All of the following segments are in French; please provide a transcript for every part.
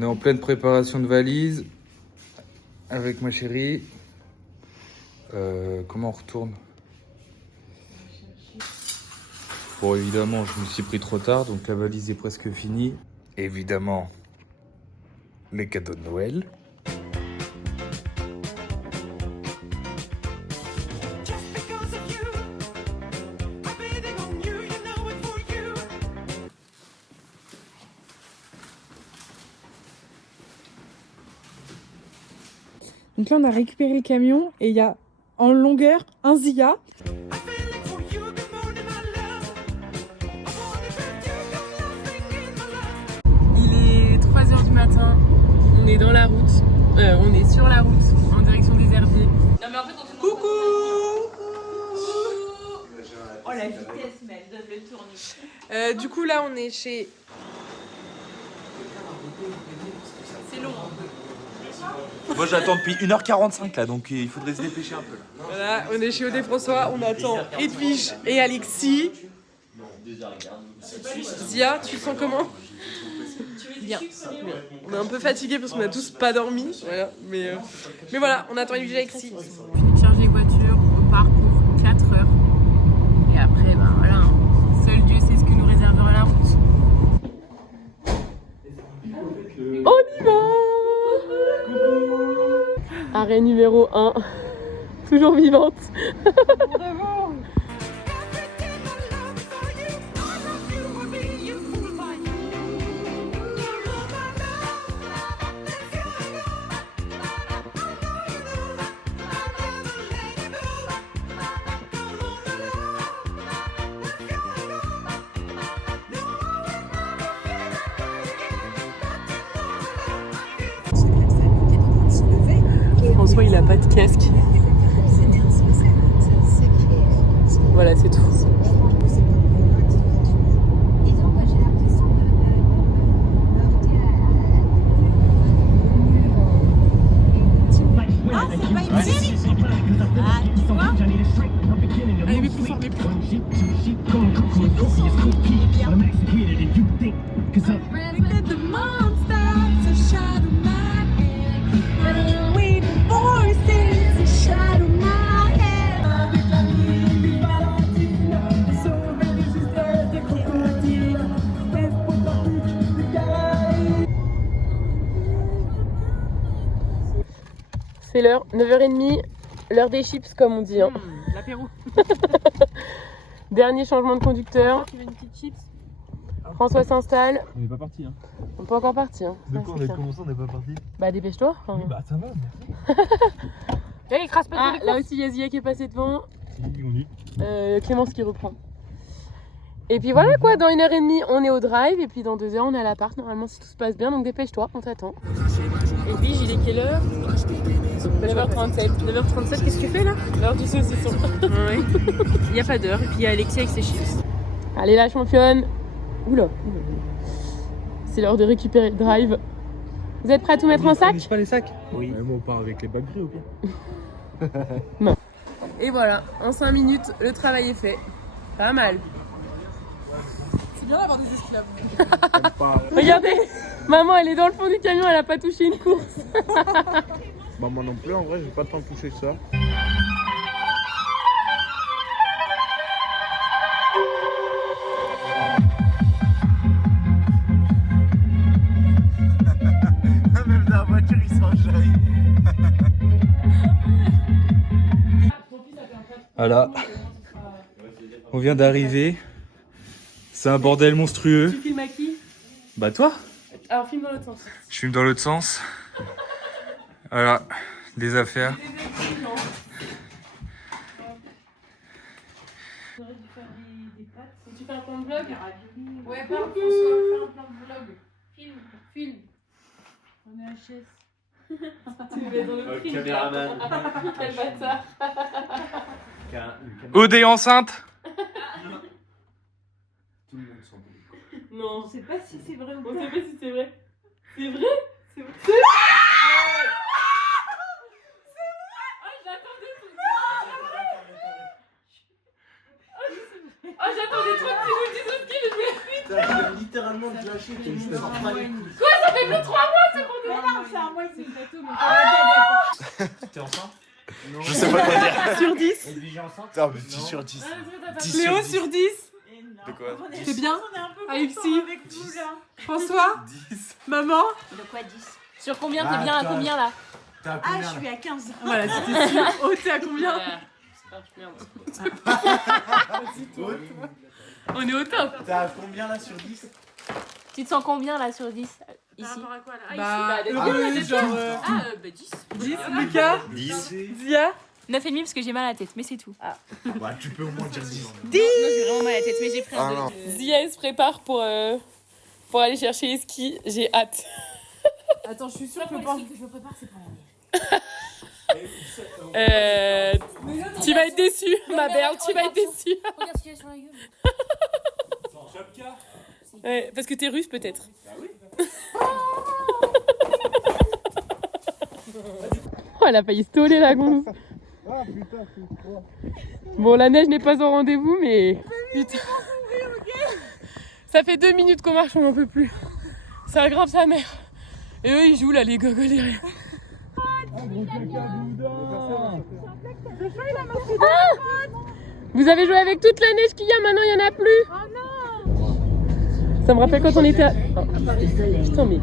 On est en pleine préparation de valise avec ma chérie. Comment on retourne? Bon, évidemment, je me suis pris trop tard, donc la valise est presque finie. Évidemment, les cadeaux de Noël. Donc là, on a récupéré le camion et il y a en longueur un Zia. Il est 3h du matin, on est dans la route, on est sur la route en direction des herbiers. Non mais en fait, coucou. Oh la vitesse, mais elle donne le tournis. Du coup là, on est chez... C'est long. Moi j'attends depuis 1h45 là, donc il faudrait se dépêcher un peu. Voilà, on est chez Odé François, on attend Edwige et Alexis. Zia, tu te sens comment? Bien. On est un peu fatigué parce qu'on a tous pas dormi. Voilà. Mais voilà, on attend Edwige et Alexis. On finit de charger les voitures, on part pour 4 heures. Et après, ben voilà, seul Dieu sait ce que nous réservera la route. On y va! Arrêt numéro 1. Toujours vivante. Bravo! François, il a pas de casque. Voilà, c'est tout. Ah, c'est pas ici. Ah, tu vois? Allez, mais plus fort, mais plus fort. C'est l'heure, 9h30, l'heure des chips comme on dit. Hein. L'apéro. Dernier changement de conducteur. Tu veux une petite chips? François s'installe. On n'est pas parti hein. On peut encore partir. Hein. De Ça, quoi c'est on a clair. commencé, on n'est pas parti? Bah dépêche-toi. Enfin... Oui bah ça va, merci. Il écrase pas ah, là aussi il y a Zia qui est passé devant. Si, on dit. Clémence qui reprend. Et puis voilà quoi, dans 1h30 on est au drive et puis dans 2 heures on est à l'appart normalement si tout se passe bien donc dépêche-toi, on t'attend. Et puis il est quelle heure? 9h37. 9h37, qu'est-ce que tu fais là? L'heure du saucisson. Ouais. Il n'y a pas d'heure et puis il y a Alexis avec ses chips. Allez la championne. Oula. C'est l'heure de récupérer le drive. Vous êtes prêts à tout mettre en sac? Pas les sacs? Oui. Moi on part avec les bacs gris au pire. Non. Et voilà, en 5 minutes le travail est fait. Pas mal. C'est bien d'avoir des esclaves. Regardez, maman elle est dans le fond du camion, elle a pas touché une course. Bah moi non plus en vrai, j'ai pas tant touché ça. Même dans la voiture il s'enjaille. Voilà. On vient d'arriver. C'est un bordel monstrueux. Tu filmes à qui? Bah toi? Alors filme dans l'autre sens. Je filme dans l'autre sens. Voilà, des affaires. Tu fais un plan de vlog? Ouais, pas François, fais un plan de vlog. Filme. On est HS. Tu me mets dans le prix. Caméraman. Quel bâtard. Odé enceinte. Tout le monde s'en fout. Non, On sait pas si c'est vrai ou on pas. sait pas si c'est vrai. C'est vrai? C'est vrai. J'attendais trop que tu nous le dises au ski, mais je voulais T'as littéralement lâché, tu me sors pas les couilles. Quoi ça fait plus 3 mois, c'est pour Mais non, c'est un mois, c'est très tôt. T'es enceinte? Je sais pas quoi dire. sur 10. Edwige enceinte? Putain, mais 10 sur 10. 10 Léo sur 10. sur 10. De quoi? C'est bien. On est un peu Alexis. content avec vous là. François, 10. maman. De quoi 10? Sur combien? T'es bien à combien là? T'as Ah, je suis à 15. Voilà, c'était sûr. Oh, t'es à combien? On est au top. T'es à combien là sur 10? Tu te sens combien là sur 10 ici? Par rapport à quoi là? Bah, ici, genre 10. 10, Lucas, 10. Zia. 9,5 parce que j'ai mal à la tête, mais c'est tout. Bah, tu peux au moins dire 10. Non, j'ai vraiment mal à la tête, mais j'ai pris un non. Zia, elle se prépare pour aller chercher les skis. J'ai hâte. Attends, je suis sûre que que pas. je me prépare, c'est pour la Tu vas être déçue, ma belle, tu vas être déçue. Regarde ce qu'il y a sur la gueule. Ouais, parce que t'es russe peut-être. Oh, elle a failli se toller la gonze. Bon, la neige n'est pas au rendez-vous, mais. Putain. Ça fait 2 minutes qu'on marche, on n'en peut plus. Ça aggrave sa mère. Et eux, ils jouent là, les gogoles derrière. Ah, vous avez joué avec toute la neige qu'il y a, maintenant il n'y en a plus. Oh non. Ça me rappelle quand on était à... Oh, putain, mais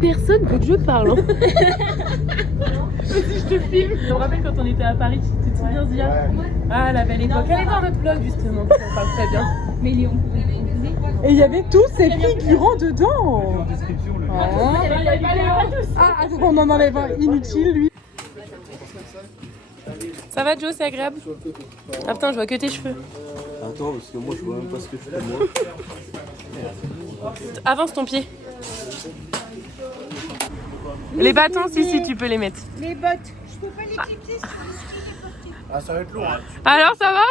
personne veut que je parle. Hein. Vas-y, je te filme. Ça me rappelle quand on était à Paris, tu te souviens, Zia? Ah, la belle époque. Elle est dans notre vlog justement, on parle très bien. Mais Léon. Et il y avait tous ces figurants dedans. Ah, attends, on en enlève un inutile, lui. Ça va, Joe, c'est agréable? Ah putain, je vois que tes cheveux. Attends, parce que moi je vois même pas ce que je fais moi. Avance ton pied. Les bâtons, si, tu peux les mettre. Les bottes, je peux pas les clipser sur le ski. Ah, ça va être lourd. Hein. Alors, ça va?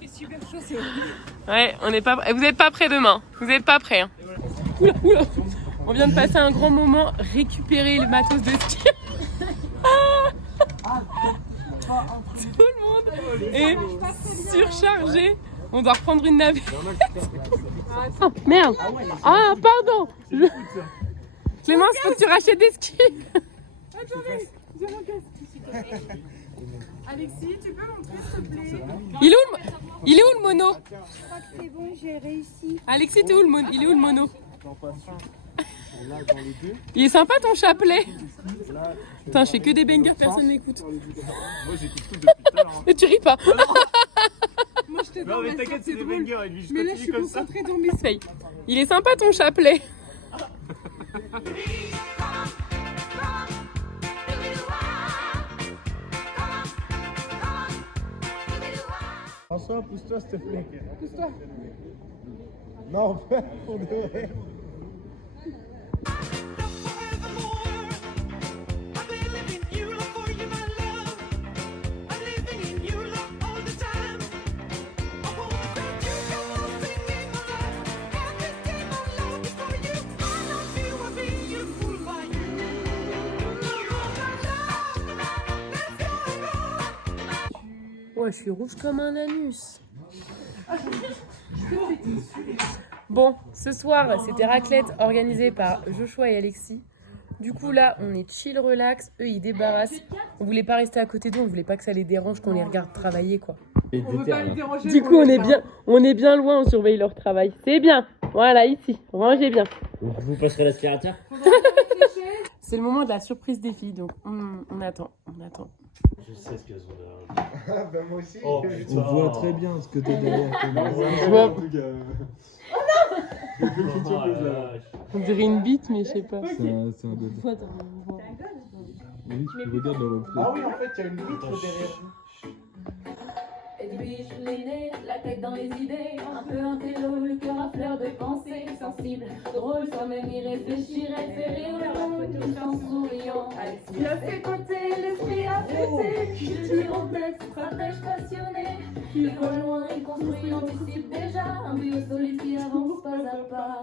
Il fait super chaud, c'est horrible. Ouais, on n'est pas... Vous n'êtes pas prêts demain. Vous n'êtes pas prêts. Hein. Oula, oula. On vient de passer un grand moment, récupérer le matos de ski. Tout le monde est surchargé. On doit reprendre une navette. Oh, merde. Ah, pardon. Clémence, faut que tu rachètes des skis. Attendez, j'ai mon casque. Alexis, tu peux montrer s'il te plaît? Il est où le mono? Je crois que c'est bon, j'ai réussi. Alexis, t'es où le mono? Il est où le mono? Il est sympa ton chapelet. Putain, je fais que des bangers, personne n'écoute. Moi j'écoute tout depuis tout à l'heure. Mais tu ris pas. Moi, je te Non, mais t'inquiète, c'est des bangers et lui je Mais là, je continue suis comme ça. concentrée dans mes... Essaye. Il est sympa ton chapelet. François, pousse-toi s'il te plaît. Pousse-toi. Non, pour de vrai. Ouais, je suis rouge comme un anus. Bon, ce soir, c'était raclette organisée par Joshua et Alexis. Du coup, là, on est chill, relax. Eux, ils débarrassent. On voulait pas rester à côté d'eux. On voulait pas que ça les dérange, qu'on les regarde travailler, quoi. On veut pas les déranger. Du coup, on est bien loin. On surveille leur travail. C'est bien. Voilà, ici. Rangez bien. Vous passerez l'aspirateur? C'est le moment de la surprise des filles. Donc, on attend. Je sais ce qu'elles ont derrière. Ah, bah moi aussi. Oh, putain. on voit très bien ce que t'as derrière. On dirait une bite, mais je sais pas. C'est un bébé. Oui, tu regardes dans le Ah oui, en fait, il y a une vitre derrière. Edwige, l'aîné, la tête dans les idées, un peu intello, le cœur à fleur de pensée, sensible, drôle, soi-même y réfléchirait, fait rire le monde tout en souriant. Alexis à ses côtés, l'esprit affûté, culture en tête, stratège passionné, il voit loin, il construit, anticipe déjà, un bio solide qui avance pas à pas.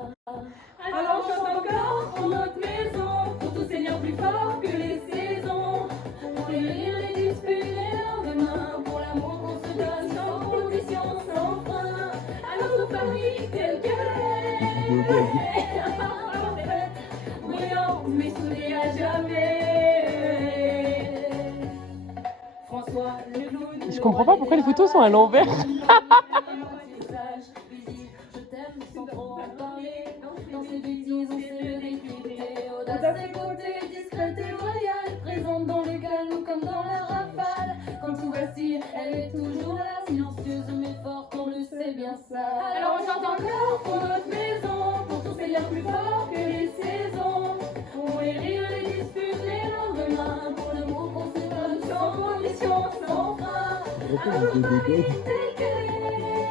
Alors chante encore pour notre maison, pour tout seigneur plus fort que les saisons, pour les rires, les disputes, les lendemains, pour l'amour qu'on se donne sans condition, sans frein, à notre famille telle qu'elle est. Brillant, mais soudé à jamais. François Leloup. Je comprends pas pourquoi les photos sont à l'envers. Je t'aime sans trop en parler. Dans ses bêtises, on sait le décrypter. Audace à ses côtés, discrète et loyale. Présente dans le calme comme dans la rafale. Quand tout vacille, elle est toujours là. Silencieuse mais forte, on le sait bien ça. Alors on chante encore pour notre maison. Pour tous ces liens plus forts que les saisons. Pour les rires, les disputes, les lendemains. Pour l'amour qu'on se donne sans condition, sans frein.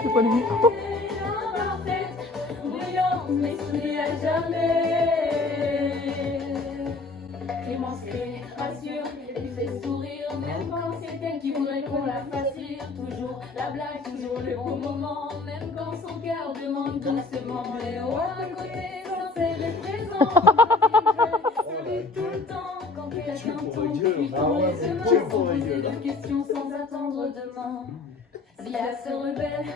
C'est pas le micro. Brillant, mais soudé à jamais. Clémence Cré rassure et lui fait sourire, même quand c'est elle qui voudrait qu'on la fasse rire. Toujours la blague, toujours le bon moment, même quand son cœur demande doucement. Léo à côté, sincère et présent. Celui tout le temps, quand quelqu'un tombe, lui tend les mains, sans poser de questions, sans attendre demain. Zia se rebelle,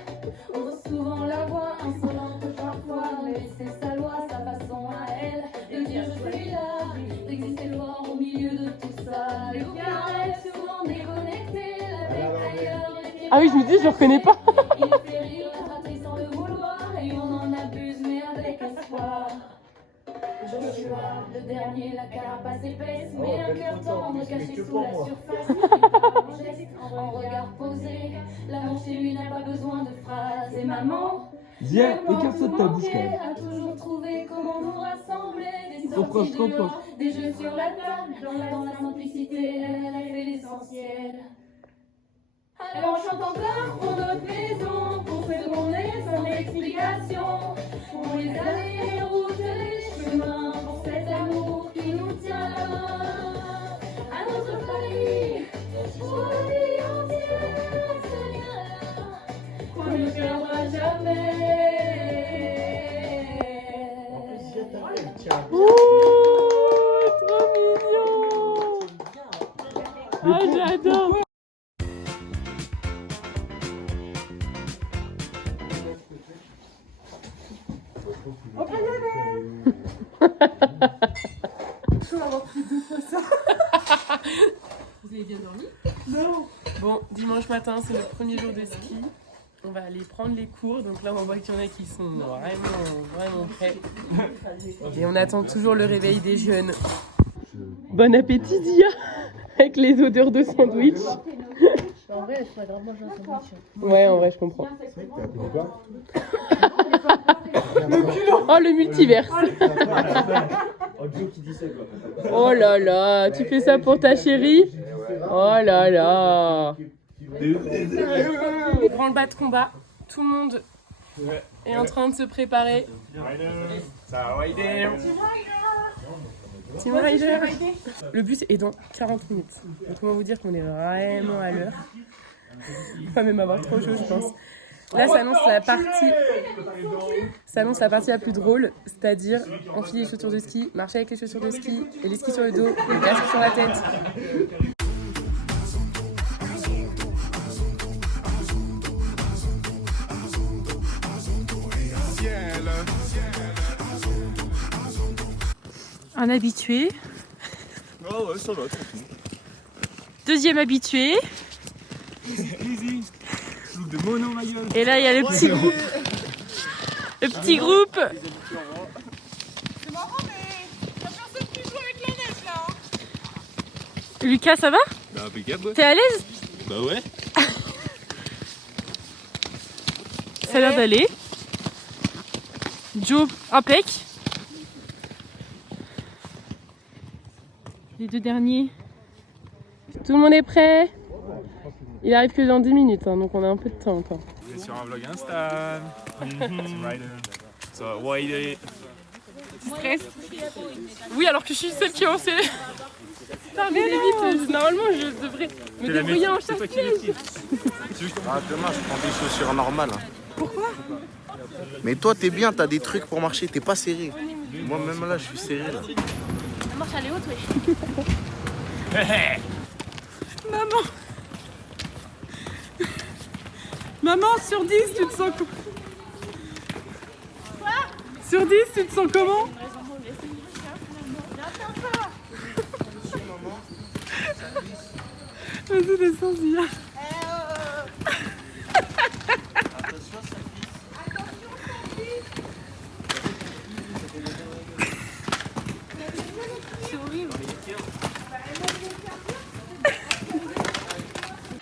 ose souvent la voix insolente parfois, mais c'est sa loi, sa façon à elle de dire je suis là, d'exister fort au milieu de tout ça. Le cœur est souvent déconnecté, la tête ailleurs. Ah oui, je me dis, je le reconnais pas. Il fait rire, rater sans le vouloir, et on en abuse, mais avec espoir. Joshua, le dernier, la carapace épaisse, mais un cœur tendre caché sous la surface. En regard posé, l'amour chez lui n'a pas besoin de phrases. Et maman, Viens, écarte-toi de ta bouche quand même. a toujours trouvé comment nous rassembler. Des Trop proche, sorties trop de proche. joie, des jeux sur la table, dans la simplicité, elle a fait l'essentiel. Alors on chante encore pour notre maison, pour ce qu'on est sans explication, pour les allées, les routes, les chemins, pour cet amour qui nous tient la main, à notre famille, pour la vie entière, ce lien-là, qu'on ne perdra jamais. Ouh, trop mignon. Ah, j'adore. Vous avez bien dormi? Non. Bon, dimanche matin, c'est le premier jour de ski. On va aller prendre les cours. Donc là, on voit qu'il y en a qui sont vraiment prêts. Et on attend toujours le réveil des jeunes. Bon appétit, Dia, avec les odeurs de sandwich. En vrai, je pourrais grave manger un sandwich. Ouais, en vrai, je comprends. Oh, le multiverse. Oh là là, tu fais ça pour ta chérie? Oh là là. Branle-bas de combat, tout le monde est en train de se préparer. Team Rider. Le bus est dans 40 minutes. Donc comment vous dire qu'on est vraiment à l'heure. On va même avoir trop chaud, je pense. Là, ça annonce la partie la plus drôle, c'est-à-dire enfiler les chaussures de ski, marcher avec les chaussures de ski et les skis sur le dos, les casques sur la tête. Un habitué. Oh ouais, ça va, tranquille. Deuxième habitué. Easy. Look de mono, ma gueule. Et là, il y a le petit groupe. Le petit groupe. C'est marrant, mais la personne qui joue avec la neige là. Lucas, ça va? Bah, impeccable, ouais. T'es à l'aise? Bah, ouais. Ça a l'air d'aller. Joe, impec. Les deux derniers. Tout le monde est prêt? Il arrive que dans 10 minutes, hein, donc on a un peu de temps encore. On est sur un vlog Insta. Team Rider. So, why Stress. Oui, alors que je suis celle qui est lancée. Parler vite, normalement je devrais me débrouiller en chasse-piège. Ah, demain, je prends des chaussures normales. Pourquoi? Mais toi, t'es bien, t'as des trucs pour marcher, t'es pas serré. Moi, même là, je suis serré. Là. La marche elle est haute, wesh. Maman. Maman, sur 10, tu te sens quoi? Sur 10, tu te sens comment? Vas-y, descends, Zia.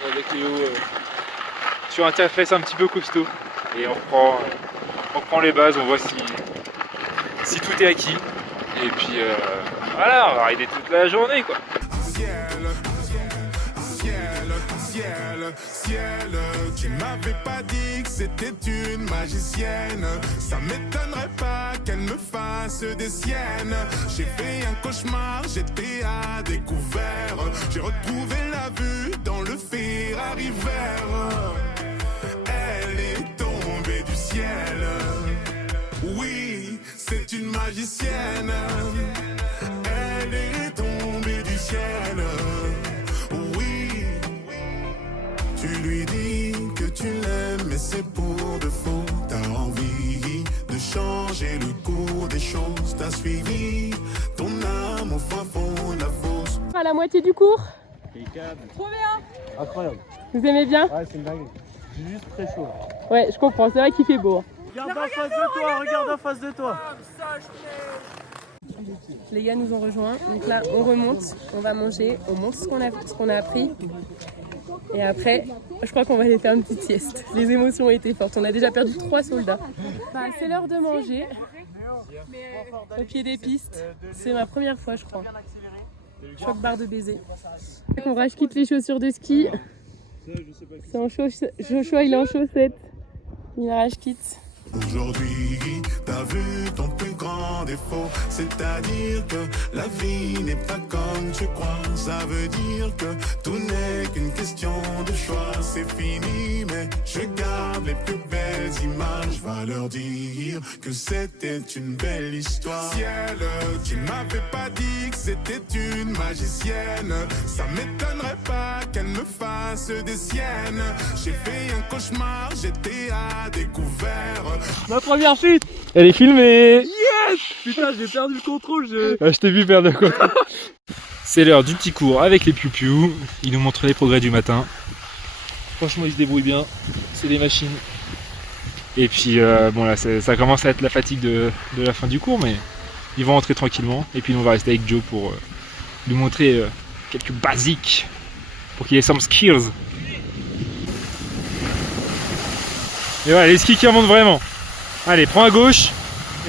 Avec Léo sur interface un petit peu costaud. Et on reprend les bases, on voit si tout est acquis. Et puis voilà, on va rider toute la journée quoi. Ciel, tu m'avais pas dit que c'était une magicienne. Ça m'étonnerait pas qu'elle me fasse des siennes. J'ai fait un cauchemar, j'étais à découvert. J'ai retrouvé la vue dans le Ferrari vert. Elle est tombée du ciel. Oui, c'est une magicienne. Elle est tombée du ciel. Tu lui dis que tu l'aimes, mais c'est pour de faux. T'as envie de changer le cours des choses. T'as suivi ton âme au fin fond de la fosse. À la moitié du cours. Trop bien. Incroyable. Vous aimez bien? Ouais, c'est une dingue. J'ai juste très chaud. Ouais, je comprends, c'est vrai qu'il fait beau. Regarde en face de toi, regarde en face de toi. Les gars nous ont rejoints, donc là on remonte, on va manger, on montre ce qu'on a appris. Et après, je crois qu'on va aller faire une petite sieste. Les émotions ont été fortes, on a déjà perdu 3 soldats. Bah, c'est l'heure de manger, au pied des pistes. C'est ma première fois je crois. Choc barre de baiser. On rage quitte les chaussures de ski. C'est en Joshua, il est en chaussettes. Il rage quitte. Aujourd'hui, t'as vu ton plus grand défaut, c'est-à-dire que la vie n'est pas comme tu crois. Ça veut dire que tout n'est qu'une question de choix. C'est fini, mais je garde les plus belles images. Va leur dire que c'était une belle histoire. Ciel, tu m'avais pas dit que c'était une magicienne. Ça m'étonnerait pas qu'elle me fasse des siennes. J'ai fait un cauchemar, j'étais à découvert. Ma première chute, elle est filmée. Yes. Putain, j'ai perdu le contrôle. Je t'ai vu perdre le contrôle. C'est l'heure du petit cours avec les piou-piou. Ils nous montrent les progrès du matin. Franchement, ils se débrouillent bien. C'est des machines. Et puis, bon là, ça commence à être la fatigue de la fin du cours, mais ils vont rentrer tranquillement. Et puis, on va rester avec Joe pour lui montrer quelques basiques pour qu'il ait some skills. Et voilà, les skis qui remontent vraiment. Allez, prends à gauche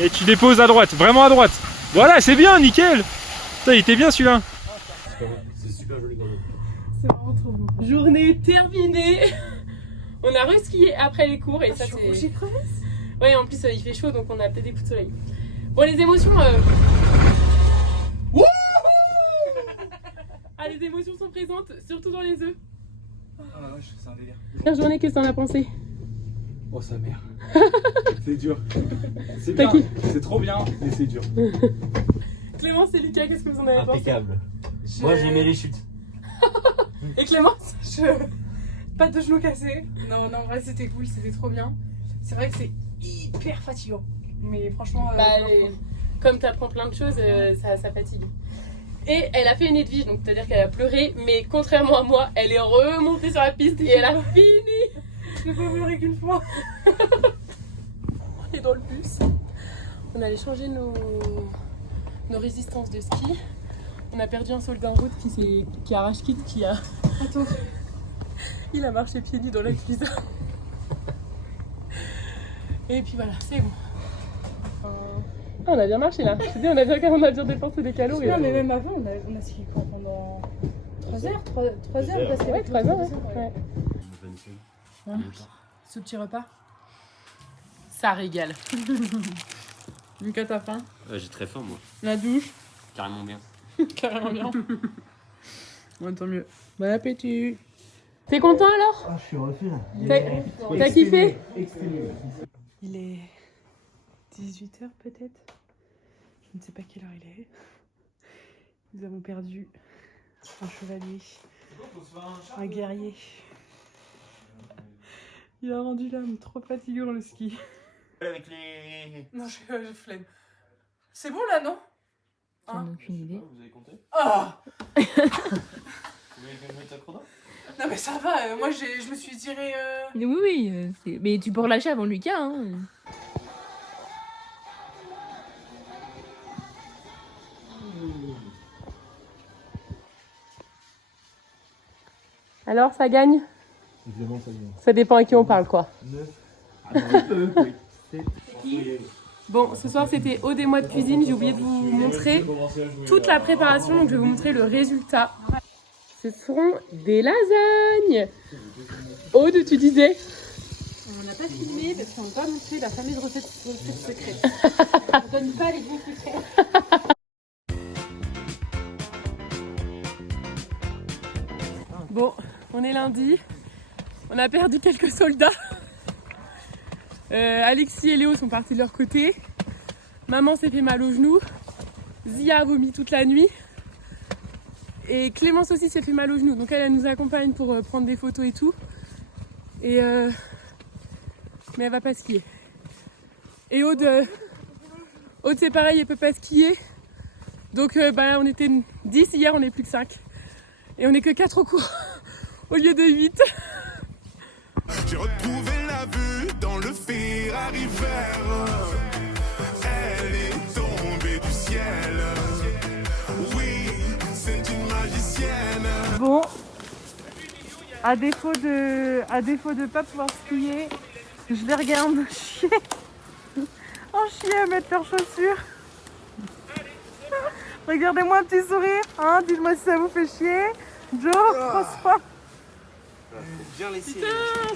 et tu déposes à droite, vraiment à droite. Voilà, c'est bien, nickel. Putain, il était bien celui-là. C'est super joli quand même. C'est vraiment trop beau. Journée terminée. On a re-skié après les cours et ça c'est... Ouais, en plus il fait chaud donc on a peut-être des coups de soleil. Bon, les émotions... Ah, les émotions sont présentes, surtout dans les œufs. Ah ouais, c'est un délire. Première journée, qu'est-ce que t'en as pensé? Oh sa mère. C'est dur. C'est bien, c'est trop bien, mais c'est dur. Clémence et Lucas, qu'est-ce que vous en avez pensé? Impeccable. Moi j'ai aimé les chutes. Et Clémence? Pas de genoux cassés. Non, en vrai c'était cool, c'était trop bien. C'est vrai que c'est hyper fatigant. Mais franchement, comme t'apprends plein de choses, ça fatigue. Et elle a fait une Edwige, donc c'est-à-dire qu'elle a pleuré, mais contrairement à moi, elle est remontée sur la piste et elle a fini. Je n'ai pas pleuré qu'une fois. On est dans le bus. On allait changer nos résistances de ski. On a perdu un soldat en route qui a rage quitte, qui a... Attends. Il a marché pieds nus dans la cuisine. Et puis voilà, c'est bon. Ah, on a bien marché là. Je te dis, on a bien dépensé des calories. Non, mais même avant, on a skié quoi pendant 3 heures 3 heures parce que ouais, 3 heures, ouais. Ce petit repas, ça régale. Lucas, t'as faim? J'ai très faim moi. La douche? Carrément bien. Carrément bien. Bon, tant mieux. Bon appétit. T'es content alors? Ah, je suis refait là. T'as kiffé? Exténué. Il est 18h peut-être. Je ne sais pas quelle heure il est. Nous avons perdu un chevalier, un guerrier. Il a rendu l'âme, trop fatigant le ski. Avec les... Non, je flemme. C'est bon là, non? J'en ai aucune idée. Vous avez compté? Ah. Vous avez mettre un chrono? Non mais ça va, moi je me suis tiré... Oui, oui, mais tu peux relâcher avant Lucas. Hein. Alors, ça gagne? Évidemment, ça gagne. Ça dépend à qui on parle, quoi. 9. Bon, ce soir, c'était Aude et moi de cuisine. J'ai oublié de vous montrer toute la préparation, donc je vais vous montrer le résultat. Ce seront des lasagnes. Aude, tu disais? On l'a pas filmé parce qu'on ne veut pas montrer la fameuse recette secrète. On donne pas les bons secrets. Bon, on est lundi. On a perdu quelques soldats. Alexis et Léo sont partis de leur côté. Maman s'est fait mal au genou. Zia a vomi toute la nuit. Et Clémence aussi s'est fait mal au genou. Donc elle nous accompagne pour prendre des photos et tout. Mais elle va pas skier. Et Aude c'est pareil, elle peut pas skier. Donc on était 10 hier, on est plus que 5. Et on est que 4 au cours au lieu de 8. J'ai retrouvé la vue dans le Ferrari vert. Elle est tombée du ciel. Oui, c'est une magicienne. Bon, à défaut de pas pouvoir skier, je les regarde chier. En chier à mettre leurs chaussures. Regardez-moi un petit sourire, hein, dites-moi si ça vous fait chier. Joe, François. Bien laissé. Putain,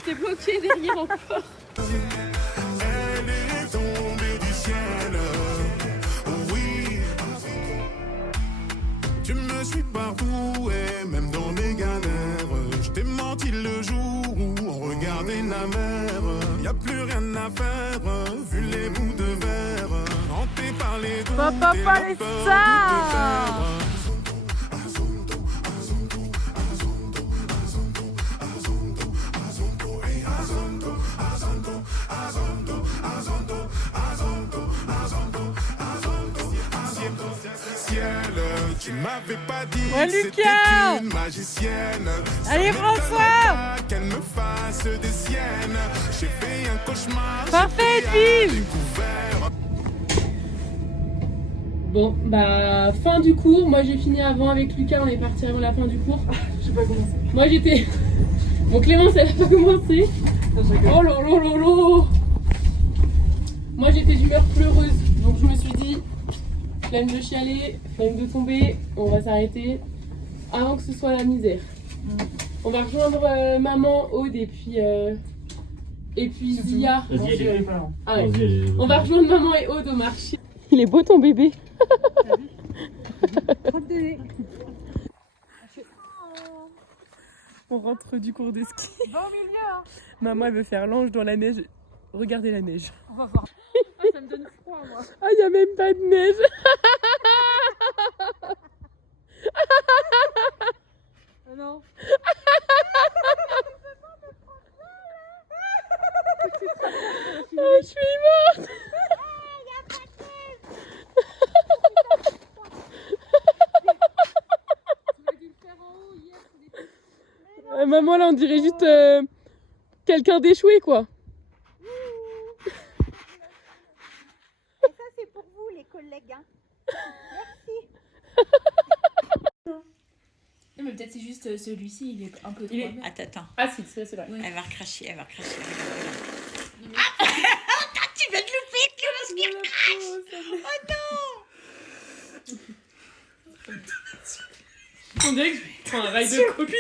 t'es bloqué derrière encore. Elle est tombée du ciel. Oui, tu me suis partout et même dans mes galères. Je t'ai menti le jour où on regardait la mer. Y a plus rien à faire, vu les bouts de verre. Hanté par les doutes Papa, et pas la les peur de te stars. perdre. Tu m'avais pas dit Ouais, que c'était Lucas. une magicienne. Allez, François. Qu'elle me fasse des siennes. J'ai fait un cauchemar. Parfait, vive. Bon, bah, fin du cours. Moi, j'ai fini avant avec Lucas. On est parti avant la fin du cours. J'ai pas commencé. Moi, j'étais... Bon, Clémence, elle a pas commencé. Oh là là là là. Moi, j'étais d'humeur pleureuse. Donc, je me suis dit, flemme de chialer, flemme de tomber. On va s'arrêter avant que ce soit la misère. On va rejoindre maman, Aude et puis Zia. Ah ouais. On va rejoindre maman et Aude au marché. Il est beau ton bébé. On rentre du cours de ski. Bon milieu, hein. Maman elle veut faire l'ange dans la neige. Regardez la neige. On va voir. Ça me donne froid, moi. Ah, il n'y a même pas de neige. Oh non. Oh, je suis morte. Maman là on dirait juste quelqu'un d'échoué quoi. Et ça, c'est pour vous, les collègues. Hein. Merci. Non, mais peut-être c'est juste celui-ci, il est un peu trop. Attends. Ah si, c'est vrai. Elle va recracher, elle va recracher. Tu vas te louper, Clémence qui crache. Oh non. On dirait que je prends un rail de coquille.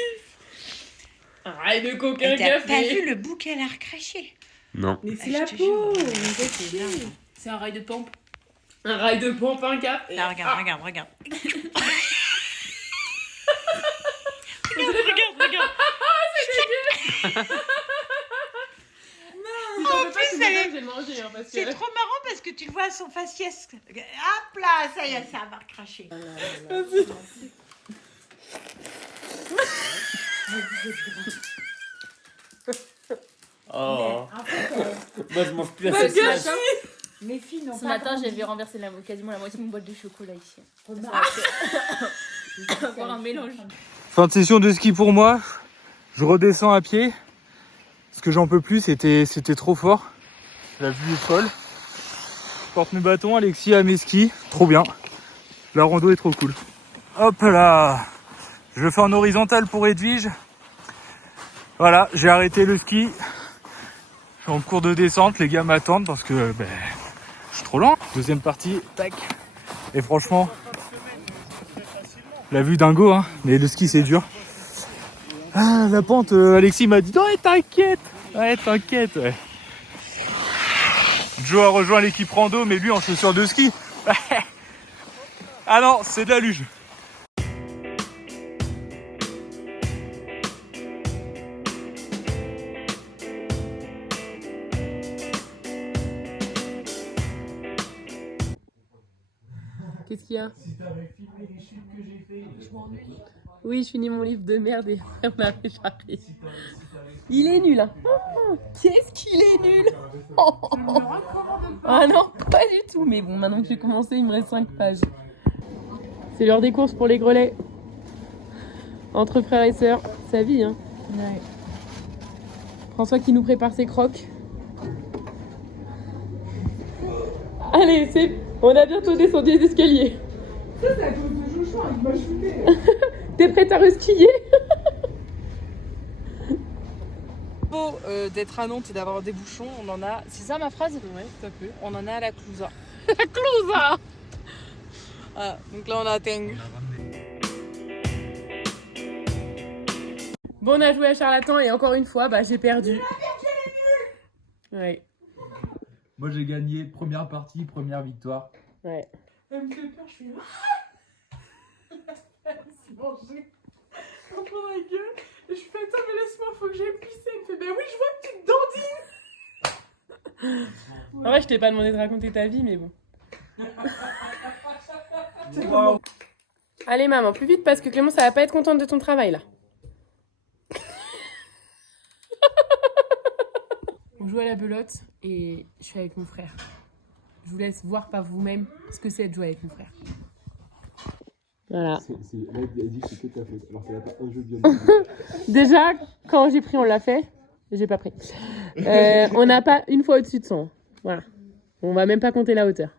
Un rail de coquin T'as café. pas vu le bout qu'elle a recraché? Non. Mais c'est Ah, la je te peau. jure. C'est un rail de pompe. Un rail de pompe, un café. Là, regarde, regarde, regarde. En plus, elle est- j'ai mangé hein, parce que... C'est trop marrant parce que tu le vois à son faciès. Hop là, ça y est, ça va recracher. Oh. En fait, Moi, je mange plus Ma assez gueule, smash. mes filles n'ont Ce pas matin, grandi. j'ai vu renverser quasiment la moitié de mon boîte de chocolat ici. Remarque. On va avoir un mélange. Fin de session de ski pour moi. Je redescends à pied. Parce que j'en peux plus, c'était trop fort. La vue est folle. Je porte mes bâtons, Alexis a mes skis. Trop bien. La rando est trop cool. Hop là. Je fais en horizontal pour Edwige. Voilà, j'ai arrêté le ski. Je suis en cours de descente, les gars m'attendent parce que je suis trop lent. Deuxième partie, tac. Et franchement, la vue dingo, hein. Mais le ski c'est dur. Ah, la pente, Alexis m'a dit ouais, t'inquiète. Ouais, t'inquiète. Ouais. Joe a rejoint l'équipe rando, mais lui en chaussures de ski. Ah non, c'est de la luge. Qu'est-ce qu'il y a? Oui, je finis mon livre de merde et on l'a réparé. Il est nul, hein. Oh, qu'est-ce qu'il est nul. Ah non, pas du tout. Mais bon, maintenant que j'ai commencé, il me reste 5 pages. C'est l'heure des courses pour les grelets. Entre frères et sœurs, sa vie, hein. Ouais. François qui nous prépare ses crocs. Allez, on a bientôt descendu les escaliers. Ça, c'est à cause de Joshua, il m'a shooté. T'es prête à reskier? D'être à Nantes et d'avoir des bouchons, on en a. C'est ça ma phrase? Ouais, tout à fait. On en a à la Clousa. La Clousa. Ah, donc là on a atteint. Bon, on a joué à charlatan et encore une fois, j'ai perdu. Ouais, Moi j'ai gagné première partie, première victoire. ouais. Elle me fait peur, je suis là. Elle s'est mangée. On prend la gueule. Et je fais attends, mais laisse-moi, faut que j'aille pisser. Elle me fait oui, je vois que tu te dandines. En vrai, je t'ai pas demandé de raconter ta vie, mais bon. Wow. Allez, maman, plus vite parce que Clémence, elle va pas être contente de ton travail là. On joue à la belote et je suis avec mon frère. Je vous laisse voir par vous-même ce que c'est de jouer avec mon frère. Voilà. Là, elle dit que c'est que t'as fait. Alors, c'est pas un jeu bien. Déjà, quand j'ai pris, on l'a fait. J'ai pas pris. On n'a pas une fois au-dessus de 100. Voilà. On va même pas compter la hauteur.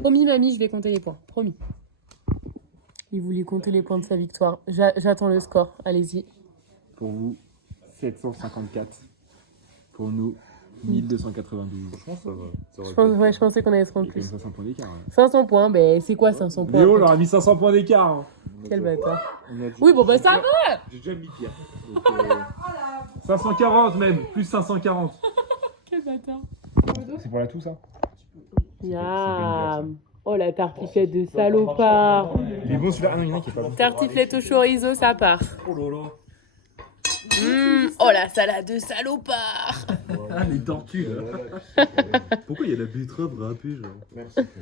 Promis, mamie, je vais compter les points. Promis. Il voulait compter les points de sa victoire. J'attends le score. Allez-y. Pour vous, 754. Pour nous, 1292. Franchement, ça va. Je pensais qu'on allait se rendre Il y a plus. quand même 500 points d'écart. Ouais. 500 points, c'est quoi 500 points? Léo, on leur a mis 500 points d'écart. Hein. Quel bâtard. On a dit- Oui, bon, ça va. J'ai déjà mis pire. Donc, 540 même, plus 540. Quel bâtard. C'est pour la tout ça. Yam. Oh, la tartiflette de salopard. Il est bon celui-là. Ah non, il y en a qui est pas bon. Tartiflette au chorizo, ça part. Oh là là. Oh, la salade de salopard. Ah, les tortues là. Pourquoi il y a la betterave râpée genre?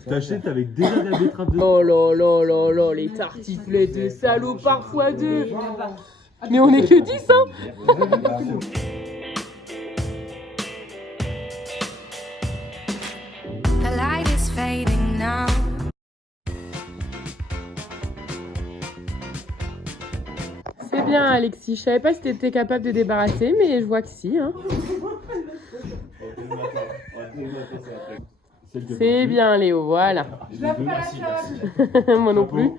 T'achètes avec déjà la betterave dedans. Oh là là là là, les tartiflettes de salopard x2. Mais on est que 10, hein. The light is fading now. C'est bien, Alexis. Je savais pas si t'étais capable de débarrasser, mais je vois que si, hein. C'est bien, Léo, voilà. Je lave pas la table. Moi non plus.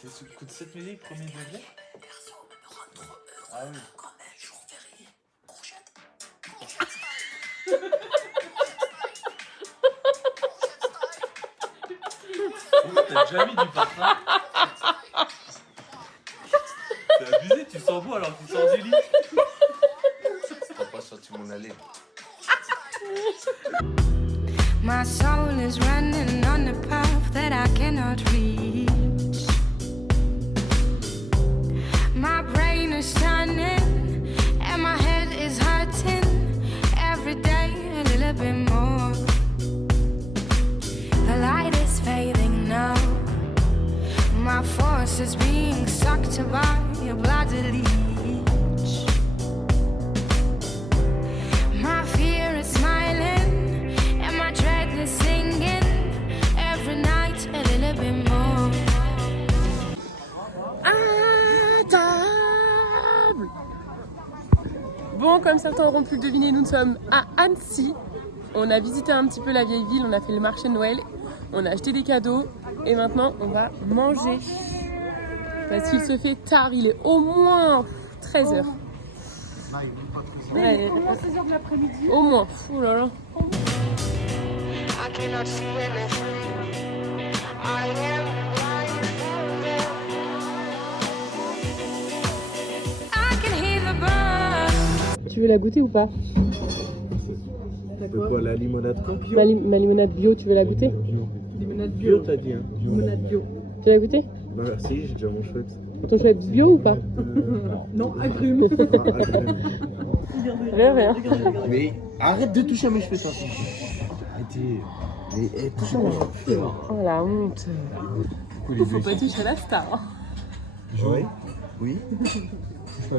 T'es sous le coup de cette musique, premier degré? Ah oui. T'as déjà mis du parfum? C'est abusé, tu sens beau alors que tu sors du lit. T'as pas senti mon aller. My soul is running on a path that I cannot reach. My brain is turning and my head is hurting. Every day a little bit more. The light is fading now. My force is being sucked by a bloody leech. certains auront pu le deviner, nous sommes à Annecy. On a visité un petit peu la vieille ville, on a fait le marché de Noël, on a acheté des cadeaux et maintenant on va manger. Parce qu'il se fait tard, il est au moins 13h. Ouais, au moins 16h de l'après-midi. Au moins, oh là là. Tu veux la goûter ou pas? De quoi, la limonade quoi? Ma limonade bio, tu veux la goûter? Limonade Bio, t'as dit, hein? Limonade bio. Tu veux la goûter? Bah merci, j'ai déjà mon chouette. Ton chouette bio ou pas? Non, agrumes. Rien. Mais arrête de toucher à mes cheveux, toi. Arrêtez. Mais touche à mes cheveux. Oh la honte. Faut pas toucher à la star. Oui. Oui. Faut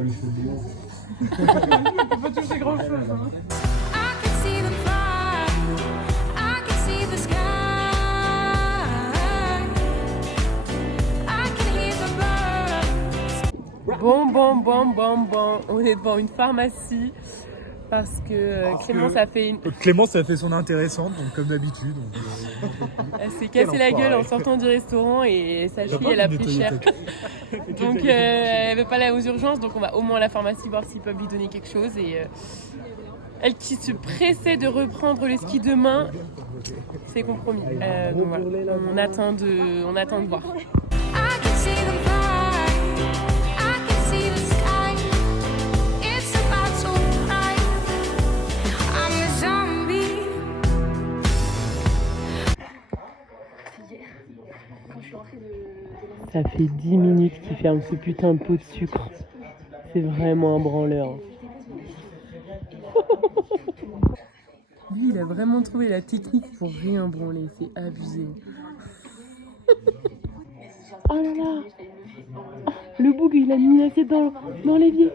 pas toucher grand chose. Hein. Bon. On est devant une pharmacie parce que Clémence a fait une... Clémence a fait son intéressante, donc comme d'habitude. Elle s'est cassée la gueule en sortant du restaurant et sa fille elle a pris cher. Donc elle veut pas aller aux urgences, donc on va au moins à la pharmacie voir s'ils peuvent lui donner quelque chose. Et elle qui se pressait de reprendre le ski demain, c'est compromis. Donc voilà, on attend de voir. Ça fait 10 minutes qu'il ferme ce putain de pot de sucre. C'est vraiment un branleur. Lui, il a vraiment trouvé la technique pour rien branler. C'est abusé. Oh là là! Oh, le boug, il a mis l'assiette dans l'évier.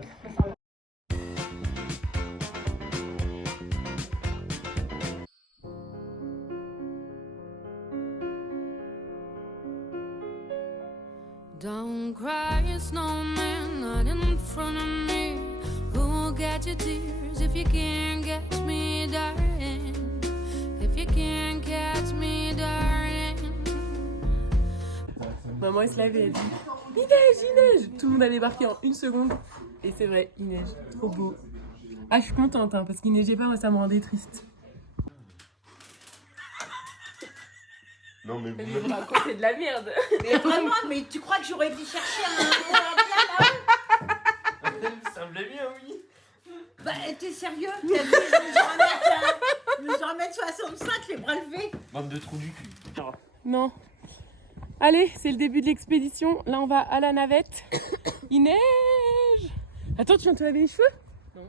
Don't cry, snowman, not in front of me. Who'll get your tears if you can't catch me, darling? If you can't catch me, darling. Maman, elle se lève et elle dit il neige! Tout le monde a débarqué en 1 seconde. Et c'est vrai, il neige. Trop beau. Ah, je suis contente, hein, parce qu'il neigeait pas, moi, ça me rendait triste. Non mais Mais vous racontez de la merde. Mais vraiment, mais tu crois que j'aurais dû chercher un plat là-haut? Ça me l'a mis, oui. Bah, t'es sérieux? T'as vu, je me suis remettre 65, les bras levés. Bande de trous du cul. Non. Allez, c'est le début de l'expédition. Là, on va à la navette. Il neige. Attends, tu viens de te laver les cheveux? Non.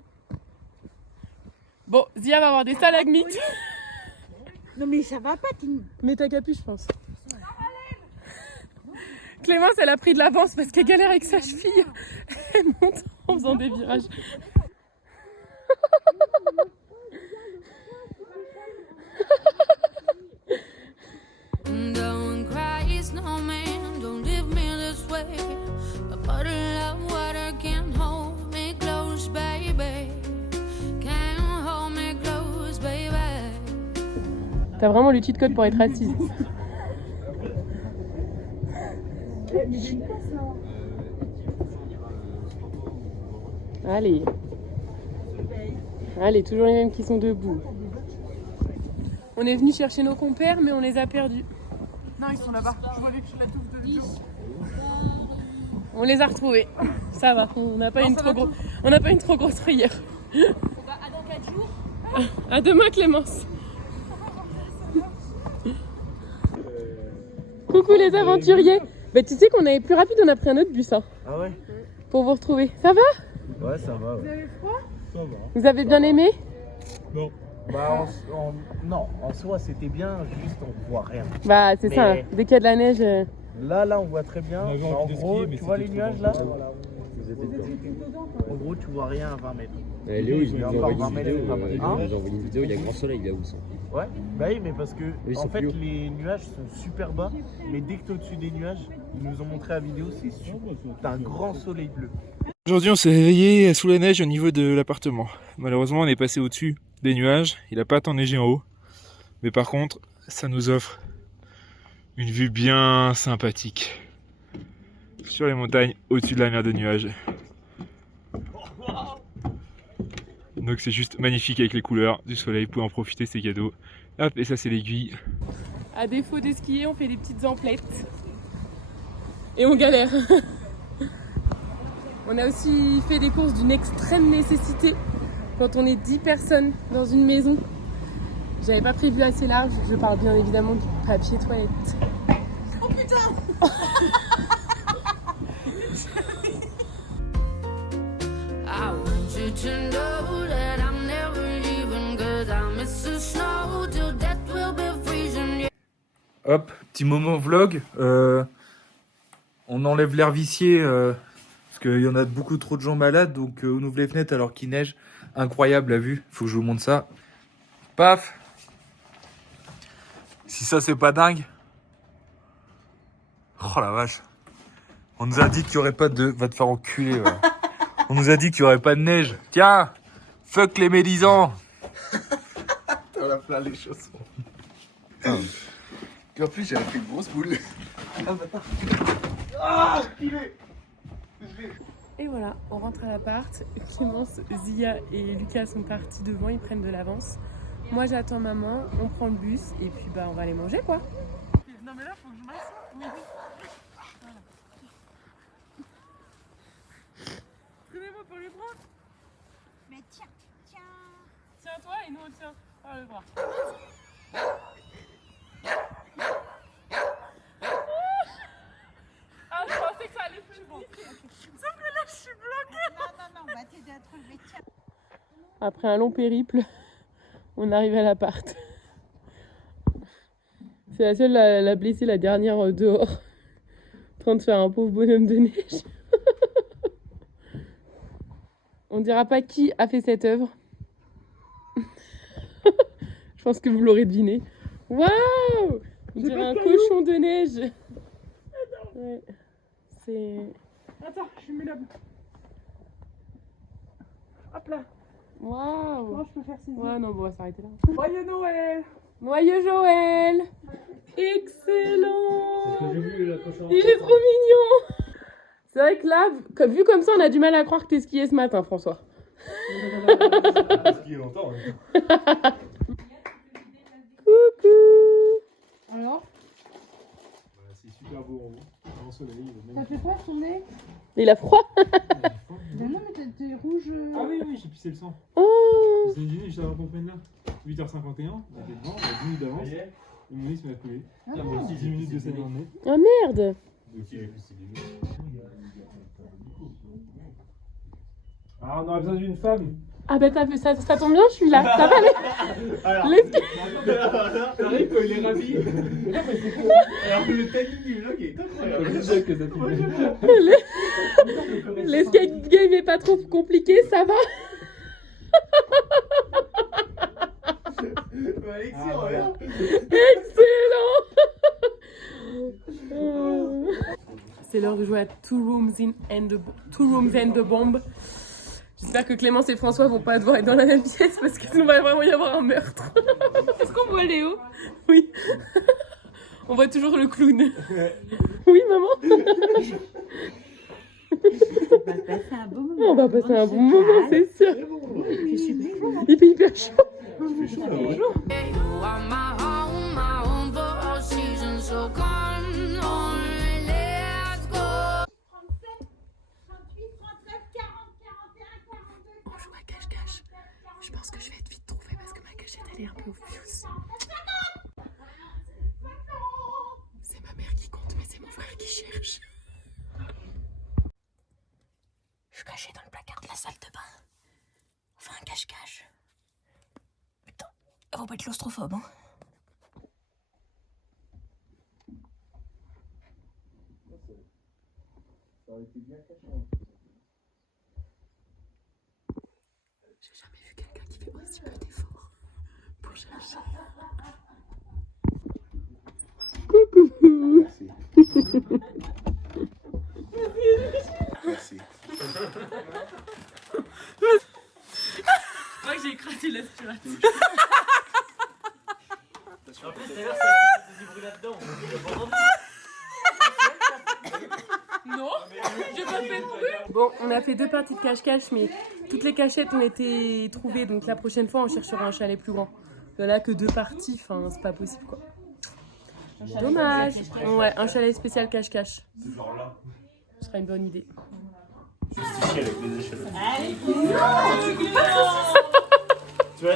Bon, Zia va avoir des stalagmites. Non mais ça va pas, Mets ta capuche, je pense. Clémence, elle a pris de l'avance parce qu'elle galère avec sa cheville. Elle monte en faisant des virages. Don't cry, snowman, don't leave me this way. A bottle of water can't hold me close, baby. Can't hold me close, baby. T'as vraiment le cheat code pour être assise. Allez. Allez, toujours les mêmes qui sont debout. On est venu chercher nos compères, mais on les a perdus. Non, ils sont là-bas. Je vois la touffe de Joe. On les a retrouvés. Ça va, on n'a pas une trop grosse frayeur. À dans 4 jours. À demain, Clémence. Coucou les aventuriers. Bah tu sais qu'on avait plus rapide, on a pris un autre bus hein, ah ouais? pour vous retrouver. Ça va? Ouais, ça va. Ouais. Vous avez froid? Ça va. Vous avez bien aimé? Non. Bah non, en soi c'était bien, juste on voit rien. Bah c'est Mais- ça, hein. Dès qu'il y a de la neige. Là on voit très bien. On avait En envie de gros, skier, mais tu vois c'était les trop nuages là? dangereux. Vous En gros, tu vois rien à 20 mètres. Léo, il nous a envoyé encore une 20 vidéo. mètres, Il nous a envoyé une vidéo, il y a grand soleil là où ça. Ouais, bah oui, mais parce que ils en sont fait, plus hauts. les nuages sont super bas, mais dès que tu es au-dessus des nuages, ils nous ont montré la vidéo, t'as un grand soleil bleu. Aujourd'hui, on s'est réveillé sous la neige au niveau de l'appartement. Malheureusement, on est passé au-dessus des nuages. Il n'a pas tant neigé en haut. Mais par contre, ça nous offre une vue bien sympathique sur les montagnes au-dessus de la mer de nuages. Donc c'est juste magnifique avec les couleurs du soleil. Vous pouvez en profiter, c'est cadeau. Hop, et ça c'est l'aiguille. À défaut de skier, on fait des petites emplettes. Et on galère. On a aussi fait des courses d'une extrême nécessité quand on est 10 personnes dans une maison. J'avais pas prévu assez large, je parle bien évidemment du papier toilette. Oh putain. Hop, petit moment vlog. On enlève l'air vicié parce qu'il y en a beaucoup trop de gens malades. Donc on ouvre les fenêtres alors qu'il neige. Incroyable la vue. Faut que je vous montre ça. Paf. Si ça c'est pas dingue. Oh la vache. On nous a dit qu'il y aurait pas de... Va te faire enculer. Ouais. On nous a dit qu'il y aurait pas de neige. Tiens. Fuck les médisants. T'en as plein les chaussons. Et en plus, j'avais fait une grosse boule. Et voilà, on rentre à l'appart. Clémence, Zia et Lucas sont partis devant, ils prennent de l'avance. Moi j'attends maman, on prend le bus et puis bah on va aller manger quoi. Non mais là, faut que je m'assoie. Oui. Voilà. Prenez-moi pour les bras. Mais tiens. Tiens-toi et nous on tient par le bras. Ah, je pensais que ça allait plus bon. Sauf que là, je suis bloquée. Non, on va t'aider à te relever. Tiens. Après un long périple, on arrive à l'appart. C'est la seule la blessée, la dernière dehors. En train de faire un pauvre bonhomme de neige. On dira pas qui a fait cette œuvre. Je pense que vous l'aurez deviné. Waouh! On dirait un cochon de neige. Ouais. C'est... Attends, je suis mis là. Hop là. Waouh! Moi, je peux faire saisir. Ouais, non, bon, on va s'arrêter là. Joyeux Noël. Noyeux Joël! Excellent! J'ai vu la cochon. Il est trop mignon! C'est vrai que là, vu comme ça, on a du mal à croire que t'es skié ce matin, François. Skié longtemps. Coucou! Alors, C'est super beau en haut. Grand soleil. ça fait quoi ton nez? Il a froid? Ben non, mais t'es rouge. Ah oui, j'ai pissé le sang. Oh! C'est dîner juste avant qu'on prenne là. 8h51, on était devant, on a 10 minutes d'avance. Et mon nez se met à couler. Ah, Moi aussi, 10 minutes de saignant de nez. Ah merde! Ah, on aurait besoin d'une femme. Ah bah ça tombe bien, je suis là. Ça va aller? T'arrives quand il est ravi. Alors le timing du vlog est incroyable. L'escape game est pas trop compliqué, ça va? Alexis, regarde. Excellent! C'est l'heure de jouer à Two Rooms and the Bomb. J'espère que Clémence et François vont pas devoir être dans la même pièce parce qu'il va vraiment y avoir un meurtre. Est-ce qu'on voit Léo? Oui. On voit toujours le clown. Oui, maman? On va passer un bon moment, c'est sûr. Il fait hyper chaud. Il fait chaud là, ouais. On joue à cache-cache. Je pense que je vais être vite trouvée parce que ma cachette elle est un peu obvious. C'est ma mère qui compte, mais c'est mon frère qui cherche. Je suis cachée dans le placard de la salle de bain. Enfin, un cache-cache. Putain, faut pas être claustrophobe, hein. Ça aurait été bien caché. Merci. Merci. Je crois que j'ai écrasé l'aspirateur. En plus, d'ailleurs, ça a du bruit là-dedans. Non, j'ai pas fait de bruit. Bon, on a fait 2 parties de cache-cache, mais toutes les cachettes ont été trouvées. Donc la prochaine fois, on cherchera un chalet plus grand. Là, que 2 parties, enfin, c'est pas possible quoi. Dommage. Ouais, un chalet spécial cache-cache. Ce sera une bonne idée. Justifié avec des échelles. Tu vois.